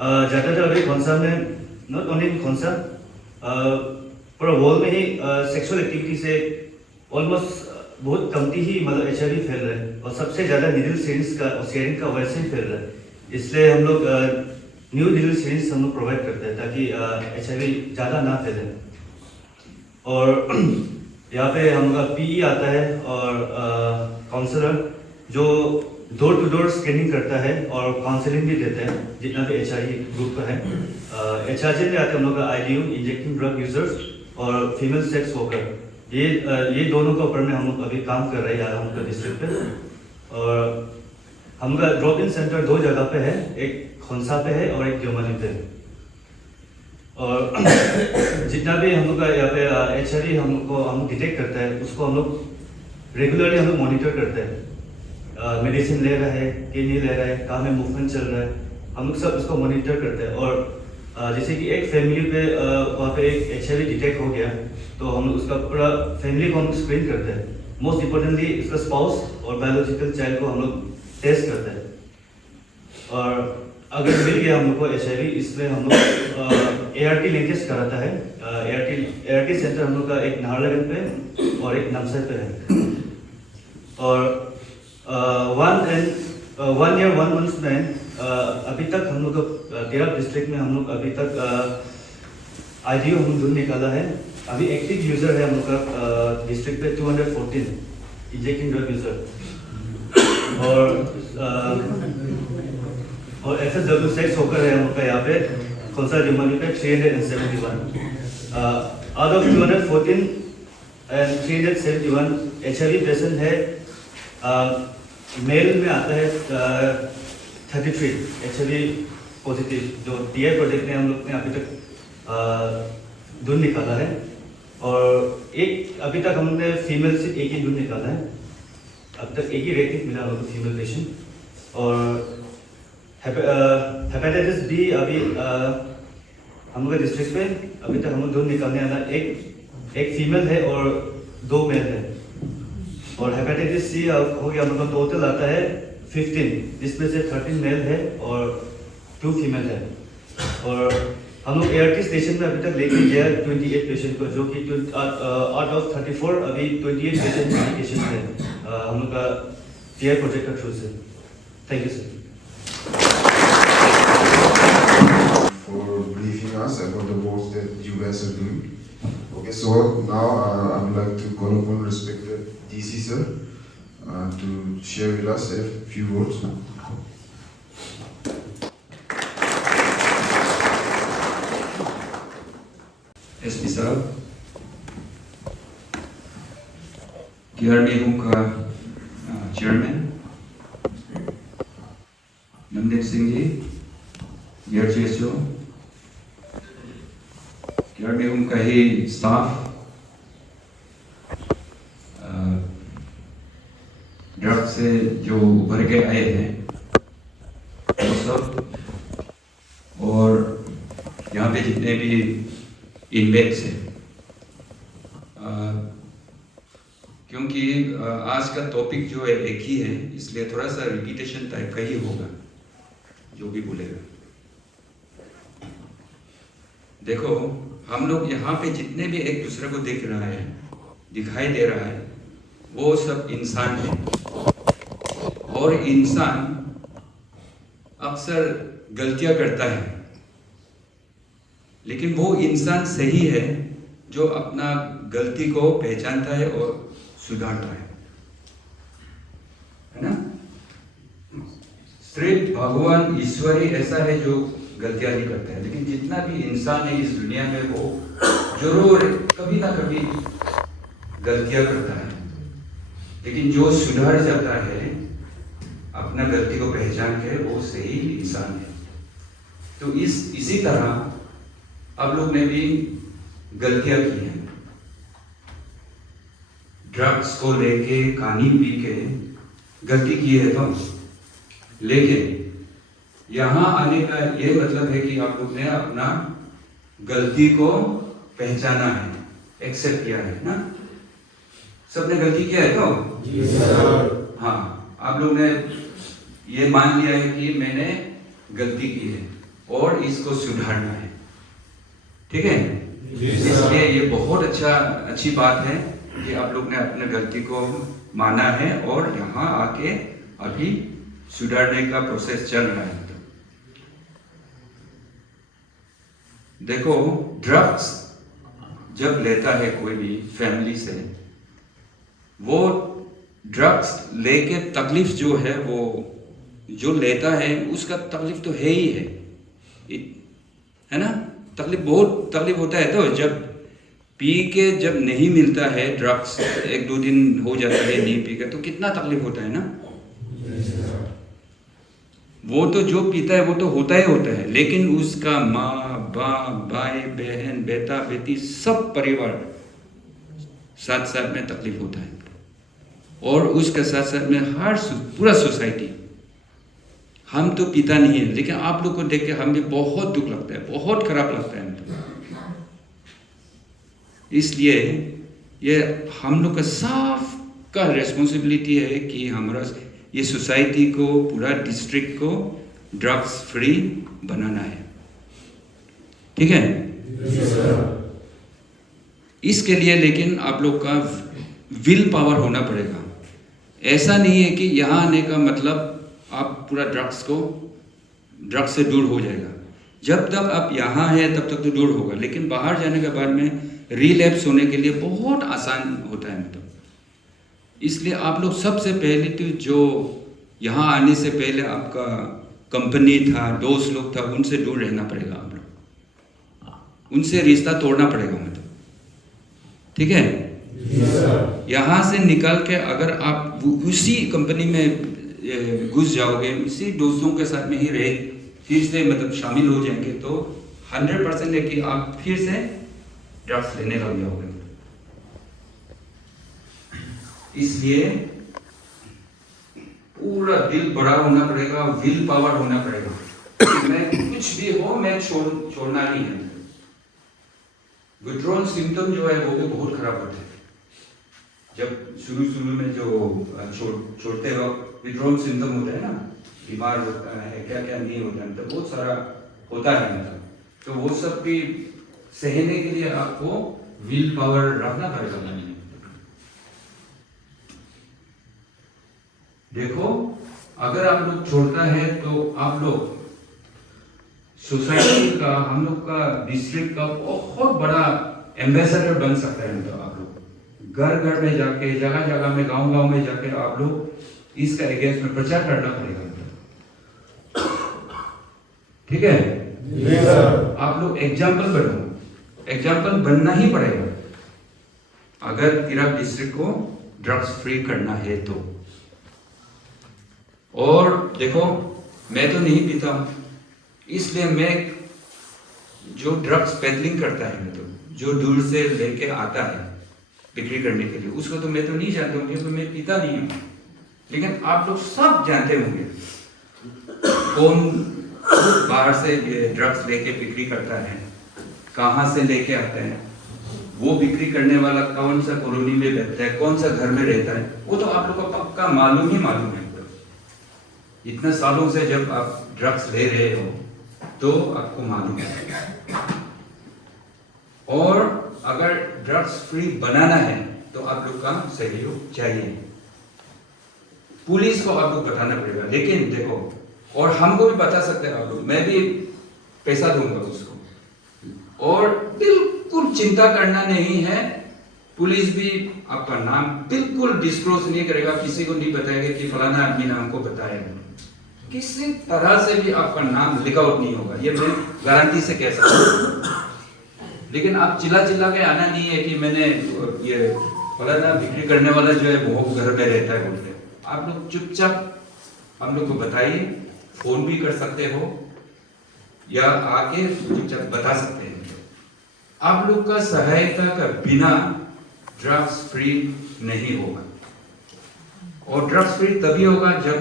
ज़्यादातर अभी खोंसा में नॉट ओनली खोंसा पूरा वर्ल्ड में ही सेक्सुअल एक्टिविटी से ऑलमोस्ट बहुत कमती ही मतलब HIV फैल रहा है, और सबसे ज़्यादा नीडल सिरिंज का और शेयरिंग का वजह से ही फैल रहा है। इसलिए हम लोग न्यू नीडल सिरिंज हम लोग प्रोवाइड करते हैं ताकि HIV ज़्यादा ना फैले। और यहाँ पे हम लोग PE आता है और काउंसलर जो डोर टू डोर स्क्रीनिंग करता है और काउंसलिंग भी देते हैं जितना भी HRG ग्रुप का है। HRG में आते हैं हम लोग का IDU इंजेक्टिंग ड्रग यूजर्स और फीमेल सेक्स वर्कर, ये दोनों के ऊपर में हम लोग अभी काम कर रहे हैं हम लोग का डिस्ट्रिक्ट पे। और हम लोग का ड्रॉप इन सेंटर 2 जगह पे है, एक खोंसा पे है और एक देवमाली पे है। और जितना भी हम लोग का यहाँ पे HIV हम डिटेक्ट करता है उसको हम लोग रेगुलरली हम लोग मॉनिटर करते हैं, मेडिसिन ले रहा है कि नहीं ले रहा है, कहाँ में मूवमेंट चल रहा है, हम लोग सब इसको मॉनिटर करते हैं। और जैसे कि एक फैमिली पे वहाँ पे एक HIV डिटेक्ट हो गया तो हम लोग उसका पूरा फैमिली को हम स्क्रीन करते हैं। मोस्ट इम्पोर्टेंटली उसका स्पाउस और बायोलॉजिकल चाइल्ड को हम लोग टेस्ट करते हैं, और अगर मिल गया हम लोग को HIV, इसमें हम लोग ART लिंकेज कराता है। ART सेंटर हम लोग का एक नाहरलगुन पे और एक नमसा पे है। और 1 year 1 month में अभी तक हम लोग का 13 डिस्ट्रिक्ट में हम लोग अभी तक IDU हम लोग ढूंढ निकाला है। अभी एक्टिव यूजर है हम लोग का डिस्ट्रिक्ट पे 214 इंजेक्टिंग ड्रग यूजर, और FSW सेक्स होकर है हम लोग का यहाँ पे खोंसा डिमांड पे 371। Out of 214 and 371 HIV patient है। मेल में आता है 33 HIV पॉजिटिव, जो TI प्रोजेक्ट में हम लोग ने अभी तक ढूंढ निकाला है। और एक अभी तक हमने फीमेल से एक ही ढूंढ निकाला है, अब तक एक ही रेटिंग मिला हम लोग को फीमेल पेशेंट। और हेपेटाइटिस B अभी हम लोग के डिस्ट्रिक्ट पे अभी तक हम लोग ढूंढ निकालने वाला एक फीमेल है और 2 मेल है। और हेपेटाइटिस C हो गया हम लोग का टोटल आता है 15, जिसमें से 13 मेल है और 2 फीमेल है। और हम लोग ART स्टेशन में अभी तक लेके गया 28 पेशेंट को, जो कि आउट ऑफ 34 अभी 28 पेशेंट मेडिकेशन है हम लोग का TI प्रोजेक्ट का थ्रू से। Thank you sir for briefing us about the work that you guys are doing. Okay, so now I would like to call upon respected DC sir to share with us a few words. SP साहब, KRB का chairman नमदेव Singh ji, GHO, KRB का ही staff, drug से जो उभर के आए हैं वो सब, और यहाँ पे जितने भी इनमेट्स हैं, क्योंकि आज का टॉपिक जो है एक ही है, इसलिए थोड़ा सा रिपीटेशन टाइप का ही होगा जो भी बोलेगा। देखो, हम लोग यहाँ पे जितने भी एक दूसरे को दिख रहा है, दिखाई दे रहा है, वो सब इंसान है। और इंसान अक्सर गलतियां करता है, लेकिन वो इंसान सही है जो अपना गलती को पहचानता है और सुधारता है ना। सिर्फ भगवान ईश्वर ही ऐसा है जो गलतियां नहीं करता है, लेकिन जितना भी इंसान है इस दुनिया में वो जरूर कभी ना कभी गलतियां करता है, लेकिन जो सुधर जाता है अपना गलती को पहचान के, वो सही इंसान है। तो इसी तरह आप लोग ने भी गलतियां की हैं, ड्रग्स को लेके कानी पी के गलती की है तो, लेकिन यहाँ आने का ये मतलब है कि आप लोग ने अपना गलती को पहचाना है, एक्सेप्ट किया है ना। सबने गलती किया है तो जी सर। हाँ, आप लोग ने ये मान लिया है कि मैंने गलती की है और इसको सुधारना है, ठीक है। इसलिए ये बहुत अच्छी बात है कि आप लोग ने अपने गलती को माना है और यहाँ आके अभी सुधारने का प्रोसेस चल रहा है। देखो, ड्रग्स जब लेता है कोई भी फैमिली से, वो ड्रग्स लेके तकलीफ जो है, वो जो लेता है उसका तकलीफ तो है ही है ना। तकलीफ, बहुत तकलीफ होता है। तो जब पी के जब नहीं मिलता है ड्रग्स, 1-2 दिन हो जाता है नहीं पी के, तो कितना तकलीफ होता है ना। वो तो जो पीता है वो तो होता ही होता है, लेकिन उसका माँ बाप, भाई बहन, बेटा बेटी, सब परिवार साथ साथ में तकलीफ होता है। और उसके साथ साथ में पूरा सोसाइटी। हम तो पीता नहीं है, लेकिन आप लोग को देख के हम भी बहुत दुख लगता है, बहुत खराब लगता है हमको। इसलिए ये हम लोग का साफ का रिस्पॉन्सिबिलिटी है कि हमारा ये सोसाइटी को, पूरा डिस्ट्रिक्ट को ड्रग्स फ्री बनाना है, ठीक है। इसके लिए लेकिन आप लोग का विल पावर होना पड़ेगा। ऐसा नहीं है कि यहाँ आने का मतलब आप पूरा ड्रग्स से दूर हो जाएगा। जब तक आप यहाँ हैं तब तक तो दूर होगा, लेकिन बाहर जाने के बाद में रिलैप्स होने के लिए बहुत आसान होता है मतलब। इसलिए आप लोग सबसे पहले तो जो यहाँ आने से पहले आपका कंपनी था, दोस्त लोग था, उनसे दूर रहना पड़ेगा। आप लोग उनसे रिश्ता तोड़ना पड़ेगा मतलब, ठीक है। यहाँ से निकल के अगर आप उसी कंपनी में घुस जाओगे, उसी दोस्तों के साथ में ही रहे, फिर से मतलब शामिल हो जाएंगे, तो 100% है कि आप फिर से ड्रग्स लेने लग जाओगे। इसलिए पूरा दिल बड़ा होना पड़ेगा, विल पावर होना पड़ेगा। मैं कुछ भी हो, मैं छोड़ना नहीं है। विड्रॉल सिम्टम जो है वो भी बहुत खराब होते हैं। जब शुरू में जो छोड़ते वक्त विड्रॉल सिम्टम होता है ना, बीमार होता है, क्या क्या नहीं होता है, तो बहुत सारा होता है मतलब। तो वो सब भी सहने के लिए आपको विल पावर रखना पड़ेगा। देखो, अगर आप लोग छोड़ता है तो आप लोग सोसाइटी का, हम लोग का, डिस्ट्रिक्ट का बहुत बड़ा एम्बेसडर बन सकता है। मतलब आप लोग घर घर में जाके, जगह जगह में, गांव गांव में जाके आप लोग इसका अगेंस्ट में प्रचार करना पड़ेगा, ठीक है। आप लोग एग्जाम्पल बनो, एग्जाम्पल बनना ही पड़ेगा अगर तिराप डिस्ट्रिक्ट को ड्रग्स फ्री करना है तो। और देखो, मैं तो नहीं पीता हूं, इसलिए मैं जो ड्रग्स पेडलिंग करता है, मतलब जो दूर से लेके आता है बिक्री करने के लिए, उसको तो मैं तो नहीं जानता हूँ क्योंकि मैं पीता नहीं हूँ। लेकिन आप लोग सब जानते होंगे कौन बाहर से ड्रग्स लेके बिक्री करता है, कहाँ से लेके आता है, वो बिक्री करने वाला कौन सा कॉलोनी में रहता है, कौन सा घर में रहता है, वो तो आप लोग को पक्का मालूम है। इतने सालों से जब आप ड्रग्स ले रहे हो तो आपको मालूम है। और अगर ड्रग्स फ्री बनाना है तो आप लोग का सहयोग चाहिए। पुलिस को आप लोग बताना पड़ेगा, लेकिन देखो, और हमको भी बता सकते हैं आप लोग, मैं भी पैसा दूंगा उसको, और बिल्कुल चिंता करना नहीं है। पुलिस भी आपका नाम बिल्कुल डिस्क्लोज नहीं करेगा, किसी को नहीं बताएगा कि फलाना आदमी ने हमको बताया, किसी तरह से भी आपका नाम लिख आउट नहीं होगा, ये मैं गारंटी से कह सकता हूँ। लेकिन आप चिल्ला चिल्ला के आना नहीं है कि मैंने ये फलाना बिक्री करने वाला जो है वो घर में रहता है बोलते। आप लोग चुपचाप हम लोग को बताइए, फोन भी कर सकते हो या आके चुपचाप बता सकते हैं। आप लोग का सहायता का बिना ड्रग्स फ्री नहीं होगा, और ड्रग्स फ्री तभी होगा जब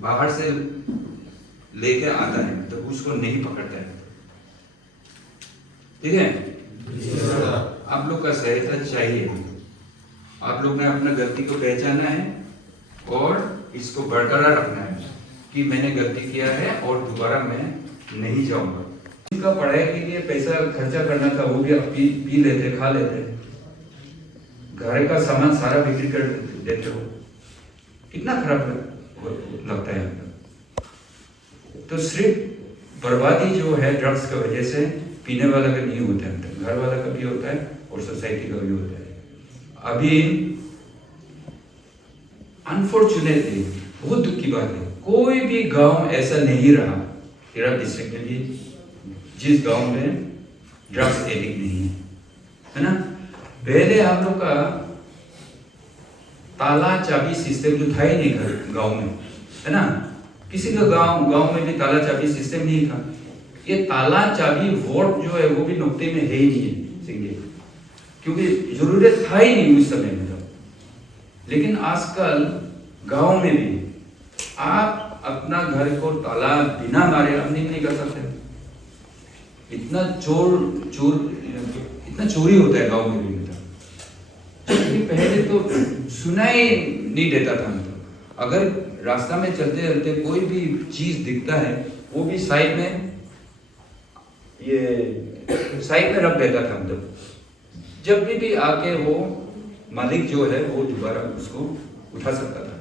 बाहर से लेके आता है, तो उसको नहीं पकड़ता है। ठीक है, आप लोग का सहायता चाहिए। आप लोग ने अपना गलती को पहचाना है और इसको बरकरार रखना है कि मैंने गलती किया है और दोबारा मैं नहीं जाऊंगा। जिनका पढ़ाई के लिए पैसा खर्चा करना था वो भी अब पी लेते, खा लेते, घर का सामान सारा बिक्री कर देते हो, कितना खराब लगता है। तो सिर्फ बर्बादी जो है ड्रग्स की वजह से पीने वाला का नहीं होता है, घर वाला का भी होता है और सोसाइटी का भी होता है। अभी अनफॉर्चुनेटली बहुत दुख की बात है, कोई भी गांव ऐसा नहीं रहा तिराप डिस्ट्रिक्ट में भी जिस गांव में ड्रग्स एडिक्ट नहीं है, है ना। पहले हम लोग का ताला चाबी सिस्टम जो था ही नहीं घर गांव में, है ना। किसी का गांव में भी ताला चाबी सिस्टम नहीं था। ये ताला चाबी वोट जो है वो भी नुक्ते में है ही नहीं है सिंगे, क्योंकि जरूरत था ही नहीं उस समय में। लेकिन आजकल गांव में भी आप अपना घर को ताला बिना मारे आप नहीं कर सकते। इतना इतना चोरी होता है गांव में भी। मतलब पहले तो सुनाई नहीं देता था। मतलब अगर रास्ता में चलते चलते कोई भी चीज दिखता है वो भी साइड में रख देता था। मतलब जब भी आके वो मालिक जो है वो दोबारा उसको उठा सकता था,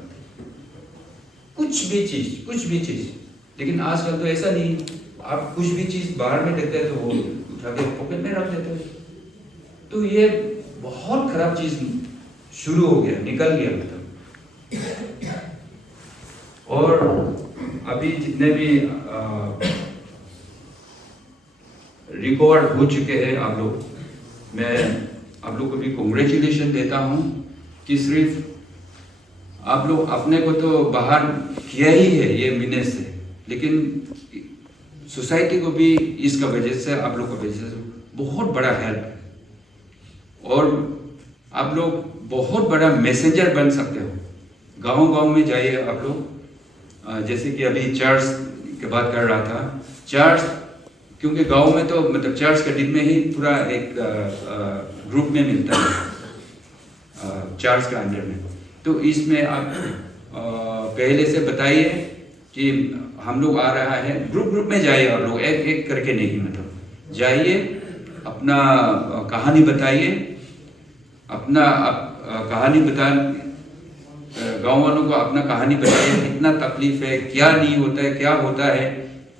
कुछ भी चीज। लेकिन आजकल तो ऐसा नहीं, आप कुछ भी चीज बाहर में देखते हैं तो वो उठा के पॉकेट में रख देते हैं। तो ये बहुत खराब चीज शुरू हो गया, निकल गया मतलब। और अभी जितने भी रिकॉर्ड हो चुके हैं आप लोग, मैं आप लोग को भी कॉन्ग्रेचुलेशन देता हूँ कि सिर्फ आप लोग अपने को तो बाहर किया ही है ये बिजनेस से, लेकिन सोसाइटी को भी इसका वजह से आप लोग का वजह से बहुत बड़ा हेल्प है। और आप लोग बहुत बड़ा मैसेंजर बन सकते हो। गांव में जाइए आप लोग, जैसे कि अभी चर्च की बात कर रहा था। चर्च क्योंकि गांव में तो मतलब चर्च के दिन में ही पूरा एक ग्रुप में मिलता है चर्च के अंदर में। तो इसमें आप पहले से बताइए कि हम लोग आ रहा है, ग्रुप में जाइए आप लोग, एक करके नहीं, मतलब जाइए, अपना कहानी बताइए, अपना कहानी बता, गांव वालों को अपना कहानी बताइए, कितना तकलीफ है, क्या नहीं होता है, क्या होता है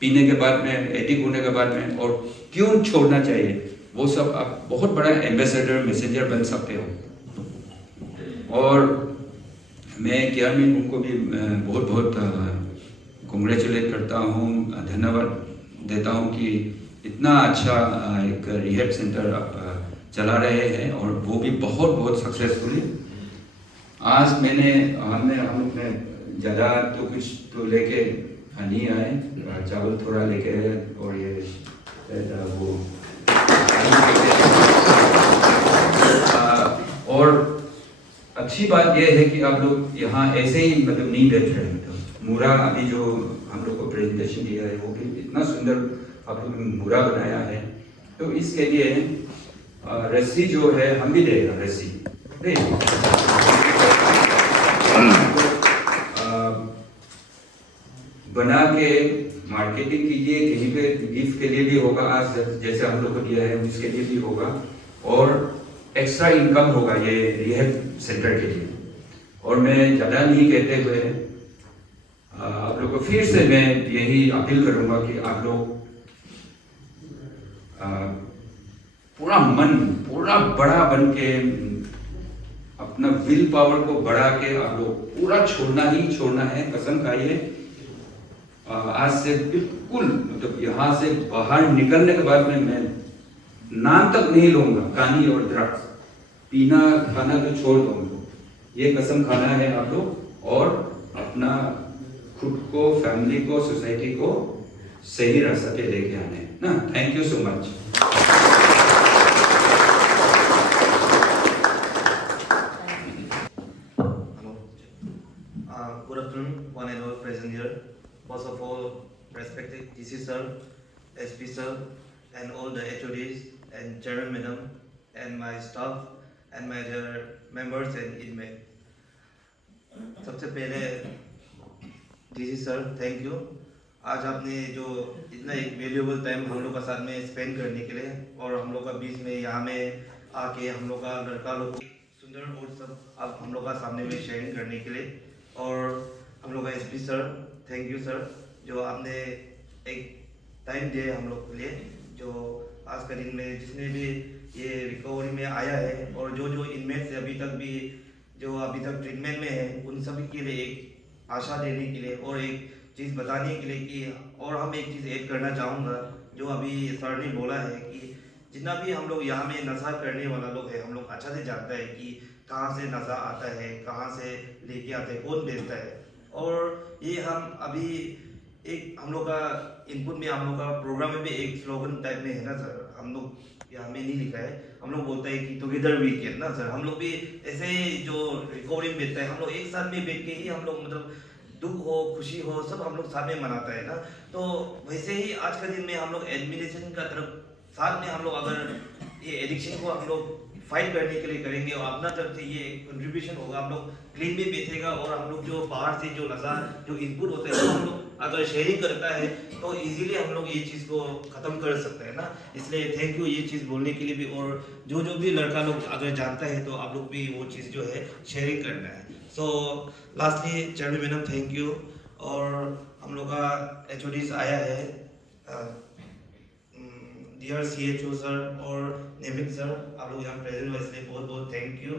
पीने के बाद में, एडिक्ट होने के बाद में, और क्यों छोड़ना चाहिए, वो सब आप बहुत बड़ा एम्बेसडर मैसेंजर बन सकते हो। और मैं क्या मैं उनको भी बहुत कॉन्ग्रेचुलेट करता हूँ, धन्यवाद देता हूँ कि इतना अच्छा एक रिहैब सेंटर आप चला रहे हैं और वो भी बहुत सक्सेसफुली। आज हम लोग ने ज़्यादा तो कुछ तो लेके नहीं आए, चावल थोड़ा लेके आए और ये वो और अच्छी बात यह है कि आप लोग यहाँ ऐसे ही मतलब नहीं बैठ रहे। मतलब मूरा अभी जो हम लोग को प्रेजेंटेशन दिया है वो भी इतना सुंदर आप लोग मूरा बनाया है। तो इसके लिए रस्सी जो है हम भी देगा, रस्सी बना के मार्केटिंग कीजिए, कहीं पे गिफ्ट के लिए भी होगा, आज जैसे हम लोग को दिया है उसके लिए भी होगा। और एक्स्ट्रा इनकम होगा ये रिहैब सेंटर के लिए। और मैं ज़्यादा नहीं कहते हुए आप लोग को फिर से मैं यही अपील करूंगा कि आप लोग पूरा मन पूरा बड़ा बन के अपना विल पावर को बढ़ा के आप लोग पूरा छोड़ना ही छोड़ना है। कसम खाइए आज से बिल्कुल मतलब यहाँ से बाहर निकलने के बाद में मैं नाम तक नहीं लूंगा पानी और ड्रग्स पीना खाना तो छोड़ दूंगा। ये कसम खाना है आप लोग और अपना खुद को फैमिली को सोसाइटी को सही रास्ते पे लेके आने ना। Thank you so much. Good afternoon, one and all present here. First of all, respected DC sir, SP sir, and all the HODs and chairman madam, and my staff and my other members and inmates. सबसे पहले DC sir, thank you. आज आपने जो इतना एक valuable time हम लोग का साथ में स्पेंड करने के लिए और हम लोग का बीच में यहाँ में आके हम लोग का लड़का लोग सुंदर और सब आप हम लोग का सामने में शेयरिंग करने के लिए और हम लोग का SP sir, thank you sir जो आपने एक टाइम दिए हम लोग के लिए। जो आज का दिन में जिसने भी ये रिकवरी में आया है और जो जो इनमेट से अभी तक भी जो अभी तक ट्रीटमेंट में है उन सभी के लिए एक आशा देने के लिए और एक चीज़ बताने के लिए कि और हम एक चीज़ ऐड करना चाहूँगा जो अभी सर ने बोला है कि जितना भी हम लोग यहाँ में नशा करने वाला लोग है हम लोग अच्छा से जानता है कि कहाँ से नशा आता है, कहाँ से लेके आते हैं, कौन बेचता है। और ये हम अभी एक हम लोग का इनपुट में हम लोग का प्रोग्राम में भी एक स्लोगन टाइप में है ना सर, हम लोग यहाँ में नहीं लिखा है, हम लोग बोलते हैं कि टुगेदर वी कैन ना सर। हम लोग भी ऐसे जो रिकवरी में बैठता है हम लोग एक साथ में बैठ के ही हम लोग मतलब दुख हो खुशी हो सब हम लोग साथ में मनाता है ना। तो वैसे ही आज का दिन में हम लोग एडमिनिस्ट्रेशन का तरफ साथ में हम लोग अगर ये एडिक्शन को हम लोग फाइट करने के लिए करेंगे और अपना तरफ से ये कंट्रीब्यूशन होगा, हम लोग क्लीन में बैठेगा और हम लोग जो बाहर से जो नशा जो इनपुट होते हैं हम लोग अगर शेयरिंग करता है तो इजीली हम लोग ये चीज़ को ख़त्म कर सकते हैं ना। इसलिए थैंक यू ये चीज़ बोलने के लिए भी। और जो जो भी लड़का लोग अगर जानता है तो आप लोग भी वो चीज़ जो है शेयरिंग करना है। सो lastly chairman madam thank you. और हम लोग का HODs आया है डियर CHO सर और नेमिक सर, आप लोग यहाँ प्रेजेंट हुए इसलिए बहुत बहुत थैंक यू।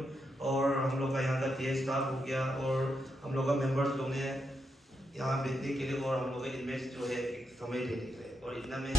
और हम लोग का यहाँ का TA स्टाफ हो गया और हम लोग का मेंबर्स लोग ने यहाँ बैठने के लिए और हम लोग का इनमेट्स जो है एक समय देने के लिए और इतना में